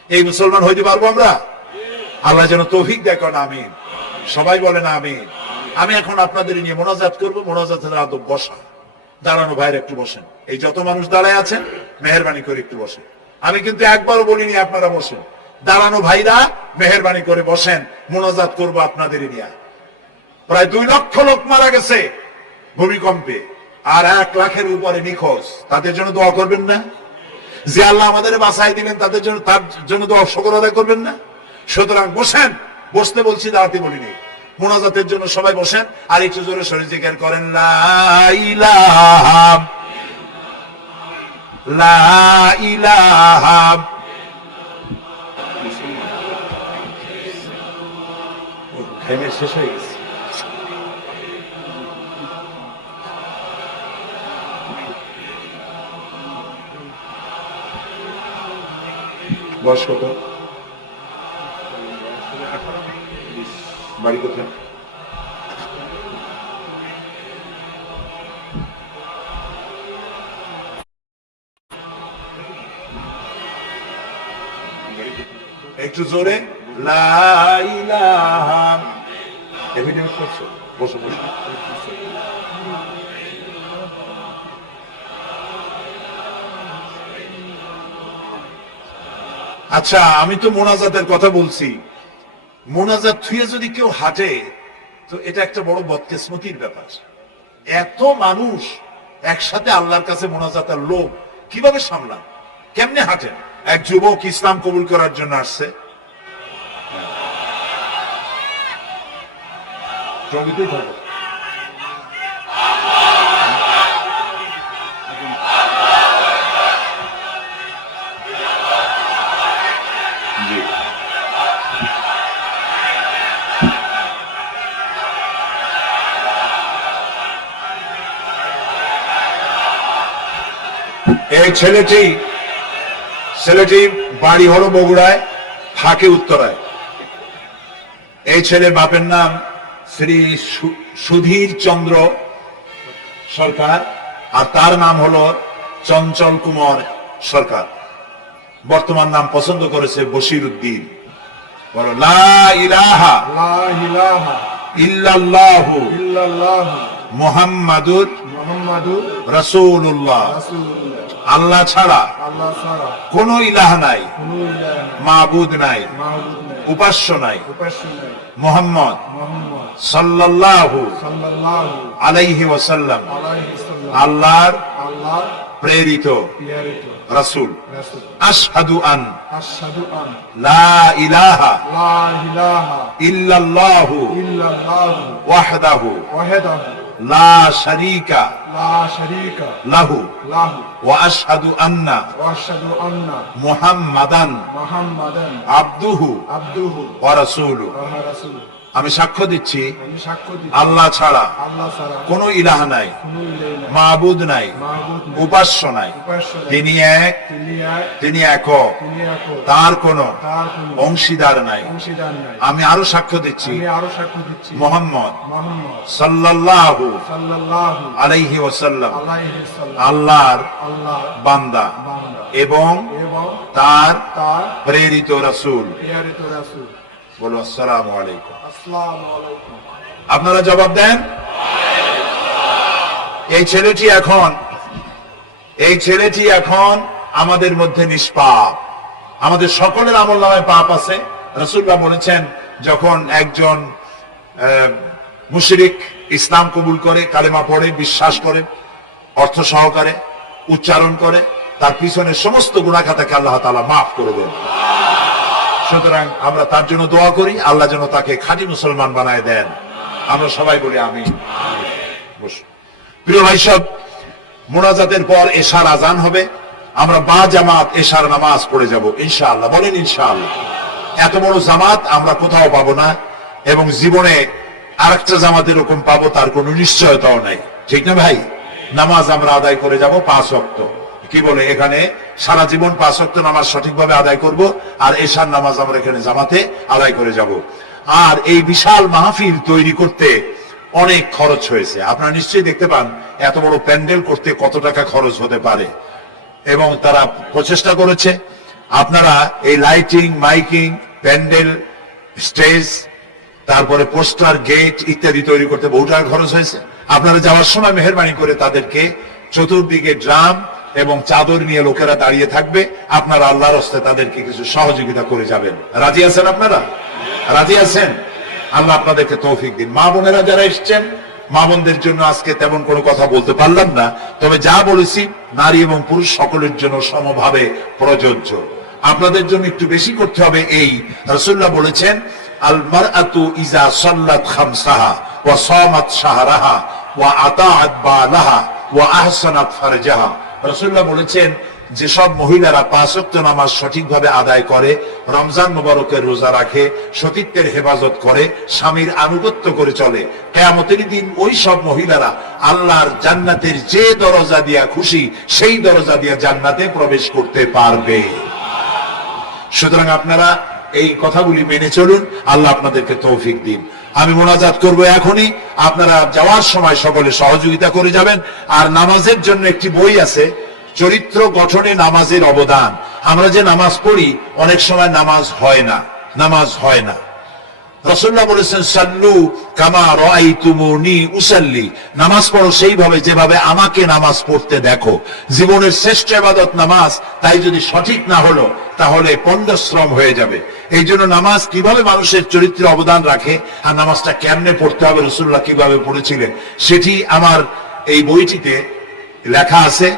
এই মুসলমান হইতে পারবো আমরা? আল্লাহ যেন তৌফিক দেয়, কোন আমিন। সবাই বলেন আমিন। আমি এখন আপনাদের নিয়ে মোনাজাত করবো। মোনাজাতের আদব বসা, দাঁড়ানো ভাইয়ের একটু বসেন। এই যত মানুষ দাঁড়ায় আছেন, মেহেরবানি করে একটু বসেন। আমি কিন্তু একবারও বলিনি আপনারা বসেন। দাঁড়ানো ভাইরা মেহেরবানি করে বসেন, মোনাজাত করবো আপনাদের নিয়ে। প্রায় 2 লক্ষ লোক মারা গেছে ভূমিকম্পে, আর 1 লাখের উপরে নিখোঁজ। তাদের জন্য দোয়া করবেন না? যে আল্লাহ আমাদের বাঁচাই দিলেন, তাদের জন্য, তার জন্য দোয়া শুকর আদায় করবেন না? সুতরাং বসেন, বসতে বলছি, দাঁড়াতে বলিনি। মোনাজাতের জন্য সবাই বসেন, আর একটু জোরে সরে জিকির করেন, লা ইলাহা লা ইলাহা। শেষ হয়ে গেছে। বয়স কত? বাড়ি কোথায়? একটু জোরে, লা ইলাহা। এভিডেন্স করছো? বসো বসো। আচ্ছা, আমি তো মোনাজাতের কথা বলছি। মোনাজাত থুয়ে যদি কেউ হাঁটে, তো এটা একটা বড় বদকিসমতির ব্যাপার। এত মানুষ একসাথে আল্লাহর কাছে মোনাজাতের লোক কিভাবে সামলান? কেমনে হাঁটেন? এক যুবক ইসলাম কবুল করার জন্য আসছে, এই ছেলেটি বাড়ি হলো বগুড়ায়, থাকে উত্তরায়। এই ছেলের বাপের নাম শ্রী সুধীর চন্দ্র সরকার, আর তার নাম হলো চঞ্চল কুমার সরকার। বর্তমান নাম পছন্দ করেছে বশির উদ্দিন। বলো লা ইলাহা লা ইলাহা ইল্লাল্লাহু ইল্লাল্লাহু মুহাম্মাদুর মুহাম্মাদুর রাসূলুল্লাহ। রাসূলুল্লাহ। আল্লাহ ছাড়া আল্লাহ ছাড়া কোনো ইলাহ নাই, কোনো ইলাহ নাই, মাবুদ নাই, মাবুদ নাই, উপাস্য নাই। উপাস্য নাই। মুহাম্মদ মুহাম্মদ সাল্লাল্লাহু সাল্লাল্লাহু আলাইহি ওয়াসাল্লাম আলাইহি ওয়াসাল্লাম আল্লাহর আল্লাহর প্রেরিত প্রেরিত রাসূল। রাসূল। আশহাদু আন আশহাদু আন লা ইলাহা লা ইলাহা ইল্লাল্লাহু ইল্লাল্লাহু ওয়াহদাহু ওয়াহদাহু লা শারীকা লা শারীকা লাহু লাহু ওয়া আশহাদু আন্না ওয়া আশহাদু আন্না মুহাম্মাদান মুহাম্মাদান আবদুহু আবদুহু ওয়া রাসূলুহু। ওয়া রাসূলুহু। আমি সাক্ষ্য দিচ্ছি আমি সাক্ষ্য দিচ্ছি আল্লাহ ছাড়া আল্লাহ ছাড়া কোনো ইলাহ নাই, কোনো ইলাহ নাই, মাবুদ নাই, মাবুদ নাই, উপাস্য নাই। উপাস্য নাই। তিনি এক, তিনি এক, তিনি একক, তিনি একক, তার কোনো তার কোনো অংশীদার নাই। অংশীদার নাই। আমি আরো সাক্ষ্য দিচ্ছি আমি আরো সাক্ষ্য দিচ্ছি মুহাম্মদ মুহাম্মদ সাল্লাল্লাহু সাল্লাল্লাহু আলাইহি ওয়াসাল্লাম আলাইহি ওয়াসাল্লাম আল্লাহর আল্লাহর বান্দা বান্দা এবং এবং তার তার প্রেরিত রাসূল। প্রেরিত রাসূল। বলো আসসালামু আলাইকুম। আসসালামু আলাইকুম। আপনারা জবাব দেন। এই ছেলেটি এখন আমাদের মধ্যে নিষ্পাপ। আমাদের সকলের আমলনামায় পাপ আছে। রাসূলুল্লাহ বলেছেন, যখন একজন মুশরিক ইসলাম কবুল করে, কালেমা পড়ে, বিশ্বাস করে, অর্থ সহকারে উচ্চারণ করে, তার পিছনের সমস্ত গুনাহ খাতাকে আল্লাহ তাআলা মাফ করে দেন। সুতরাং আমরা তার জন্য দোয়া করি, আল্লাহ যেন তাকে খাঁটি মুসলমান বানায় দেন। আমরা সবাই বলি আমিন। প্রিয় ভাই সব, মোনাজাতের পর এশার আজান হবে। আমরা বা জামাত এশার নামাজ পড়ে যাব ইনশাআল্লাহ। বলেন ইনশাআল্লাহ। এত বড় জামাত আমরা কোথাও পাবো না, এবং জীবনে আরেকটা জামাত এরকম পাবো তার কোনো নিশ্চয়তাও নাই। ঠিক না ভাই? নামাজ আমরা আদায় করে যাব 5 ওয়াক্ত। কি বলে, এখানে সারা জীবন 5 ওয়াক্ত নামাজ সঠিকভাবে আদায় করব, আর এশার নামাজ আমরা এখানে জামাতে আদায় করে যাব। আর এই বিশাল মাহফিল তৈরি করতে অনেক খরচ হয়েছে। আপনারা নিশ্চয়ই দেখতে পান এত বড় প্যান্ডেল করতে কত টাকা খরচ হতে পারে, এবং তারা প্রচেষ্টা করেছে। আপনারা এই লাইটিং, মাইকিং, প্যান্ডেল, স্টেজ, তারপরে পোস্টার, গেট ইত্যাদি তৈরি করতে বহু টাকা খরচ হয়েছে। আপনারা যাওয়ার সময় মেহেরবানি করে তাদেরকে চতুর্দিকে ড্রাম এবং চাদর নিয়ে লোকেরা দাঁড়িয়ে থাকবে, আপনারা আল্লাহর হস্তে তাদেরকে কিছু সহযোগিতা করে যাবেন। রাজি আছেন? আপনারা রাজি আছেন? আল্লাহ আপনাদেরকে তৌফিক দিন। মা বোনেরা যারা এসছেন, মা বোনদের জন্য আজকে তেমন কোনো কথা বলতে পারলাম না, তবে যা বলেছি নারী এবং পুরুষ সকলের জন্য সমভাবে প্রযোজ্য। আপনাদের জন্য একটু বেশি করতে হবে। এই রাসূলুল্লাহ বলেছেন, আল মারআতু ইজা সাল্লাত খামসাহা ওয়া সামাত শাহরাহা ওয়া আতাআত বালাহা ওয়া আহসানাত ফারজাহা। রাসূলুল্লাহ বলেছেন, যেসব মহিলারা 5 ওয়াক্ত নামাজ সঠিকভাবে আদায় করে, রমজান মুবারকের রোজা রাখে, সতীত্বের হেফাজত করে, স্বামীর আনুগত্য করে চলে, কিয়ামতের দিন ওই সব মহিলারা আল্লাহর জান্নাতের যে দরজা দিয়া খুশি সেই দরজা দিয়া জান্নাতে প্রবেশ করতে পারবে। সুতরাং আপনারা এই কথাগুলি মেনে চলুন, আল্লাহ আপনাদেরকে তৌফিক দিন। আমি মোনাজাত করব এখনই, আপনারা যাওয়ার সময় সকলে সহযোগিতা করে যাবেন। আর নামাজের জন্য একটি বই আছে, চরিত্র গঠনে নামাজের অবদান। আমরা যে নামাজ পড়ি অনেক সময় নামাজ হয় না। রাসূলুল্লাহ বলেছেন, সাল্লু কামা রাআইতুমুনি উসাল্লি। নামাজ পড়ো সেইভাবে যেভাবে আমাকে নামাজ পড়তে দেখো। জীবনের শ্রেষ্ঠ ইবাদত নামাজ, তাই যদি সঠিক না হলো তাহলে পণ্ডশ্রম হয়ে যাবে। এই জন্য নামাজ কিভাবে মানুষের চরিত্রে অবদান রাখে, আর নামাজটা কেমনে পড়তে হবে, রাসূলুল্লাহ কিভাবে পড়েছিলেন, সেটি আমার এই বইটিতে লেখা আছে।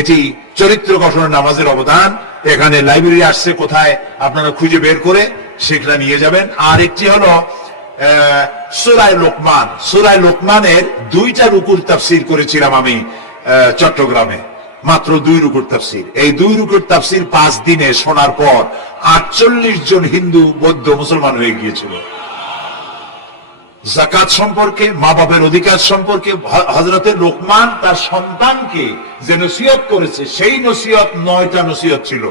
এটি চরিত্র গঠনের নামাজের অবদান। এখানে লাইব্রেরি আসছে, কোথায় আপনারা খুঁজে বের করে সেটা নিয়ে যাবেন। আর একটি হলো সূরা লোকমান। সূরা লোকমানের 2টা রুকুর তাফসীর করেছিলাম আমি চট্টগ্রামে, মাত্র 2 রুকুর তাফসীর। এই 2 রুকুর তাফসীর 5 দিনে শোনার পর 48 জন হিন্দু, বৌদ্ধ, মুসলমান হয়ে গিয়েছিল। যাকাত সম্পর্কে, মা বাপের অধিকার সম্পর্কে হযরতে লোকমান তার সন্তানকে যে নসিহত করেছে, সেই নসিহত 9টা নসিহত ছিল।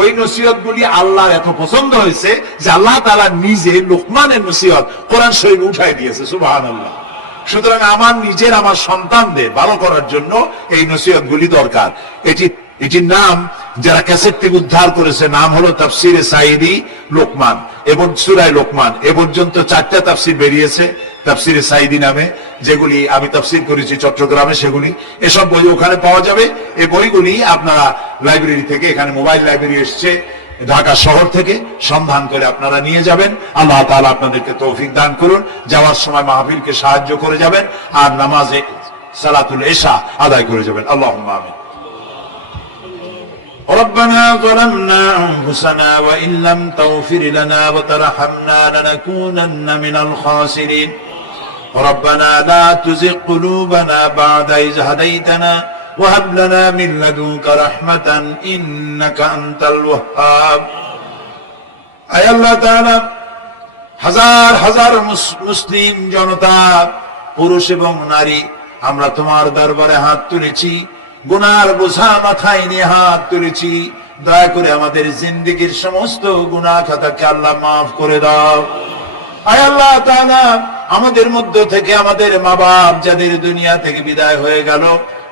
ওই নসিহতগুলি আল্লাহর এত পছন্দ হয়েছে যে আল্লাহ তাআলা নিজে লোকমানের নসিহত কোরআন শরীফে উঠাই দিয়েছে। সুবহানাল্লাহ। সুতরাং আমার সন্তানদের ভালো করার জন্য এই নসিহতগুলি দরকার। এটির নাম যারা ক্যাসেট থেকে উদ্ধার করেছে, নাম হলো তাফসিরে সাইদি লোকমান এবং সূরা লোকমান। এ পর্যন্ত 4টা তাফসির বেরিয়েছে তাফসিরে সাইদি নামে, যেগুলি আমি তাফসির করেছি চট্টগ্রামে, সেগুলি এসব বই ওখানে পাওয়া যাবে। এই বইগুলি আপনারা লাইব্রেরি থেকে, এখানে মোবাইল লাইব্রেরি এসছে ঢাকা শহর থেকে, সন্ধান করে আপনারা নিয়ে যাবেন। আল্লাহ তাআলা আপনাদেরকে তৌফিক দান করুন। যাওয়ার সময় মাহফিলকে সাহায্য করে যাবেন, আর নামাজে সালাতুল ইশা আদায় করে যাবেন। আল্লাহুম্মা আমিন। ربنا ظلمنا أنفسنا وإن لم تغفر لنا وترحمنا لنكونن من الخاسرين ربنا لا تزغ قلوبنا بعد إذ هديتنا وهب لنا من لدنك رحمة إنك أنت الوهاب أي الله تعالى হাজার হাজার মুসলিম জনতা, পুরুষ এবং নারী, আমরা তোমার দরবারে হাত তুলেছি, গুনার বোঝা মাথায় নিয়ে হাত তুলেছি। দয়া করে আমাদের জিন্দেগীর সমস্ত গুনাহ খাতাকে আল্লাহ মাফ করে দাও। আয় আল্লাহ তাআলা, আমাদের মধ্য থেকে আমাদের মা বাপ যাদের দুনিয়া থেকে বিদায় হয়ে গেল,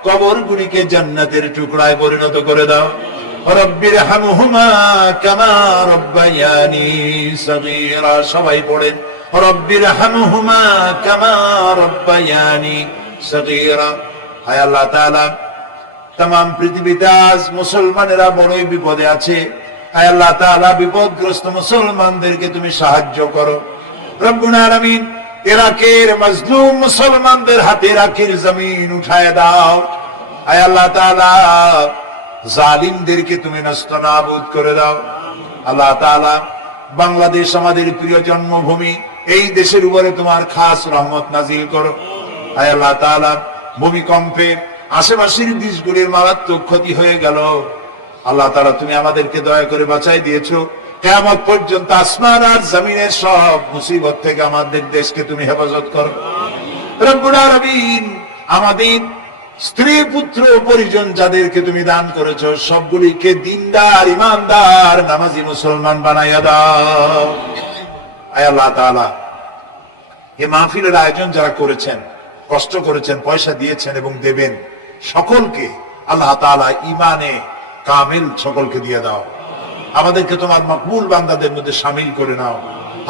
কবরগুলিকে জান্নাতের টুকরায় পরিণত করে দাও। রব্বির হামহুমা কামা রব্বায়ানি সগীরা। সবাই পড়েন রব্বির হামহুমা কামা রব্বায়ানি সগীরা। আয় আল্লাহ তাআলা, तमाम পৃথিবীতে আজ মুসলমানেরা বড়ই বিপদে আছে। আয় আল্লাহ তাআলা, বিপদগ্রস্ত মুসলমানদেরকে তুমি সাহায্য করো রব্বুল আলামিন। ইরাকের মজলুম মুসলমানদের হাতে ইরাকের জমিন উঠায় দাও। আয় আল্লাহ তাআলা, জালিমদেরকে তুমি নস্তনাবুদ করে দাও। আল্লাহ তাআলা, বাংলাদেশ আমাদের প্রিয় জন্মভূমি, এই দেশের উপরে তোমার খাস রহমত নাজিল করো। আয় আল্লাহ তাআলা, ভূমিকম্পে আশেপাশের দেশগুলির মারাত্মক ক্ষতি হয়ে গেল। আল্লাহ তাআলা, তুমি আমাদেরকে দয়া করে বাঁচাই দিয়েছো। কিয়ামত পর্যন্ত আসমান আর জমিনের সব মুসিবত থেকে আমাদের দেশকে তুমি হেফাজত করো রব্বুল আলামিন। আমাদের স্ত্রী পুত্র পরিজন যাদেরকে তুমি দান করেছো, সবগুলিকে দিনদার, ইমানদার, নামাজি মুসলমান বানাইয়া দাও। আয় আল্লাহ তাআলা, এই মাহফিলের আয়োজন যারা করেছেন, কষ্ট করেছেন, পয়সা দিয়েছেন এবং দেবেন, সকলকে আল্লাহ তাআলা ঈমানে কামিল সকলকে দিয়ে দাও। আমাদেরকে তোমার মকবুল বান্দাদের মধ্যে শামিল করে নাও।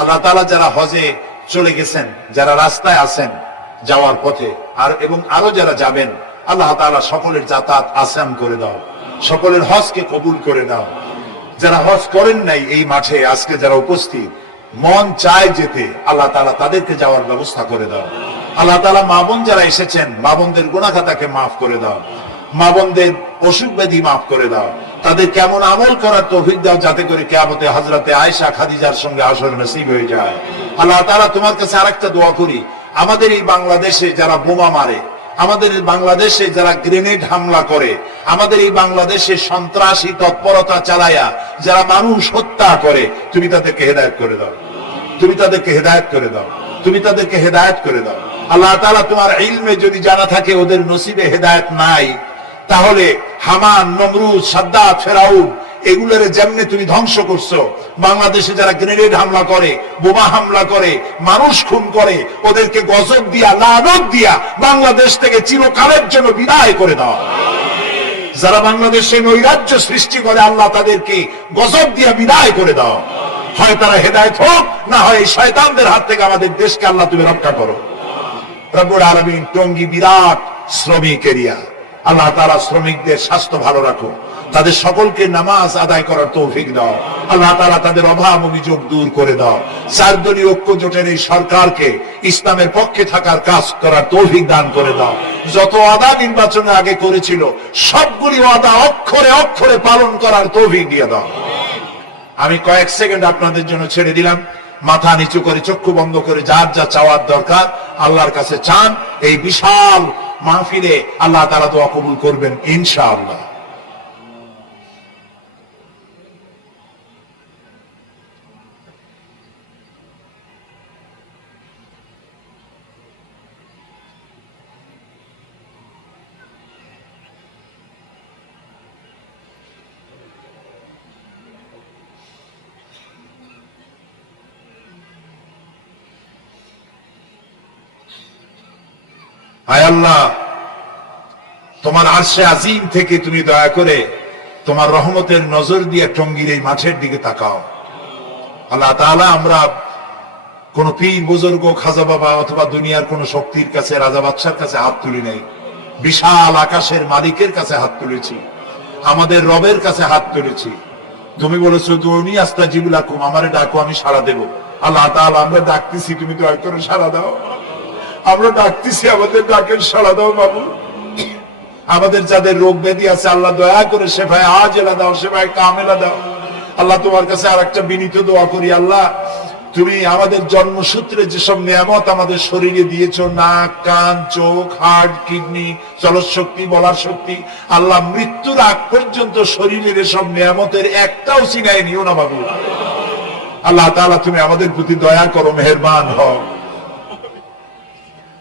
আল্লাহ তাআলা, যারা হজে চলে গেছেন, যারা রাস্তায় আছেন যাওয়ার পথে, আর এবং আরো যারা যাবেন, আল্লাহ তাআলা সকলের যাতায়াত আসান করে দাও, সকলের হজকে কবুল করে নাও। যারা হজ করেন নাই, এই মাঠে আজকে যারা উপস্থিত, মন চায় যেতে, আল্লাহ তাআলা তাদেরকে যাওয়ার ব্যবস্থা করে দাও। আল্লাহ তাআলা, মা বোন যারা এসেছেন, মা বোনদের গুনাহ খাতাকে মাফ করে দাও, মা বোনদের অসুখ ব্যাধি মাফ করে দাও, তাদের কেমন আমল করার তৌফিক দাও, যাতে করে কিয়ামতে হযরতে আয়েশা খাদিজার সঙ্গে আসর নসিব হয়ে যায়। আল্লাহ তাআলা, তোমার কাছে আরেকটা দোয়া করি, আমাদের এই বাংলাদেশে যারা বোমা মারে, আমাদের এই বাংলাদেশে যারা গ্রেনেড হামলা করে, আমাদের এই বাংলাদেশে সন্ত্রাসী তৎপরতা চালায়া যারা মানুষ হত্যা করে, তুমি তাদেরকে হেদায়েত করে দাও, তুমি তাদেরকে হেদায়েত করে দাও, তুমি তাদেরকে হেদায়েত করে দাও। আল্লাহ তাআলা, তোমার ইলমে যদি জানা থাকে ওদের নসিবে হেদায়েত নাই, তাহলে হামান, নমরুদ, সাদ্দাত, ফেরাউন এগুলোর যেমনি তুমি ধ্বংস করছো, বাংলাদেশে যারা গ্রেনেড হামলা করে, বোমা হামলা করে, মানুষ খুন করে, ওদেরকে গজব দিয়া, লানত দিয়া বাংলাদেশ থেকে চিরকালের জন্য বিদায় করে দাও। যারা বাংলাদেশে নৈরাজ্য সৃষ্টি করে, আল্লাহ তাদেরকে গজব দিয়া বিদায় করে দাও। হয় তারা হেদায়েত হোক, না হয় এই শয়তানদের হাত থেকে আমাদের দেশকে আল্লাহ তুমি রক্ষা করো রব্বুল আলামিন। টঙ্গী বিরাট শ্রমিক এরিয়া, আল্লাহ তাআলা শ্রমিকদের স্বাস্থ্য ভালো রাখো, তাদের সকলকে নামাজ আদায় করার তৌফিক দাও। আল্লাহ তাআলা, তাদের অভাব অভিযোগ দূর করে দাও। 4 দলীয় ঐক্য জোটের এই সরকারকে ইসলামের পক্ষে থাকার কাজ করার তৌফিক দান করে দাও। যত ওয়াদা নির্বাচনের আগে করেছিল, সবগুলি ওয়াদা অক্ষরে অক্ষরে পালন করার তৌফিক দিয়ে দাও। আমি কয়েক সেকেন্ড আপনাদের জন্য ছেড়ে দিলাম। মাথা নিচু করে, চক্ষু বন্ধ করে, যার যা চাওয়ার দরকার আল্লাহর কাছে চান। এই বিশাল মাহফিলে আল্লাহ তাআলা দোয়া কবুল করবেন ইনশাআল্লাহ। আয় আল্লাহ, তোমার আরশে আজিম থেকে তুমি দয়া করে তোমার রহমতের নজর দিয়ে টঙ্গীর এই মাঠের দিকে তাকাও আল্লাহ তাআলা। আমরা কোন পীর বুজুর্গ খাজা বাবা অথবা দুনিয়ার কোন শক্তির কাছে রাজা বাদশার কাছে হাত তুলি নাই, বিশাল আকাশের মালিকের কাছে হাত তুলেছি, আমাদের রবের কাছে হাত তুলেছি। তুমি বলেছো দুনি আস্তাজিবু লাকুম, আমারে ডাকো আমি সাড়া দেব। আল্লাহ তাআলা আমরা ডাকতেছি, তুমি দয়া করে সাড়া দাও। আমরা ডাকতেছি, আমাদের ডাকের সাড়া দাও বাবু। আমাদের যাদের রোগ ব্যাধি আছে আল্লাহ দয়া করে শেফায়ে আজেলা দাও, শেফায়ে কামেলা দাও। আল্লাহ তোমার কাছে আর একটা বিনীত দোয়া করি, আল্লাহ তুমি আমাদের জন্মসূত্রে যেসব নিয়ামত আমাদের শরীরে দিয়েছো, নাক, কান, চোখ, হার্ট, কিডনি, চলৎ শক্তি, বলার শক্তি, আল্লাহ মৃত্যুর আগ পর্যন্ত শরীরের এসব নিয়ামতের একটাও ছিনাই নিও না বাবু। আল্লাহ তাআলা তুমি আমাদের প্রতি দয়া করো, মেহেরবান হও।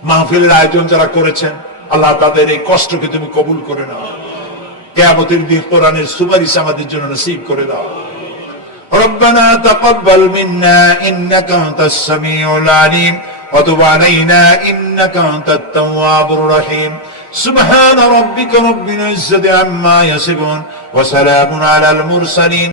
মাহফিলের আয়োজন যারা করেছেন আল্লাহ তাদের এই কষ্টকে তুমি কবুল করে নাও। কিয়ামতের দিন কোরআনের সুপারিশ আমাদের জন্য নসিব করে দাও। ربنا تقبل منا إنك أنت السميع العليم وتب علينا إنك أنت التواب الرحيم سبحان ربك رب العزة عما يصفون وسلام على المرسلين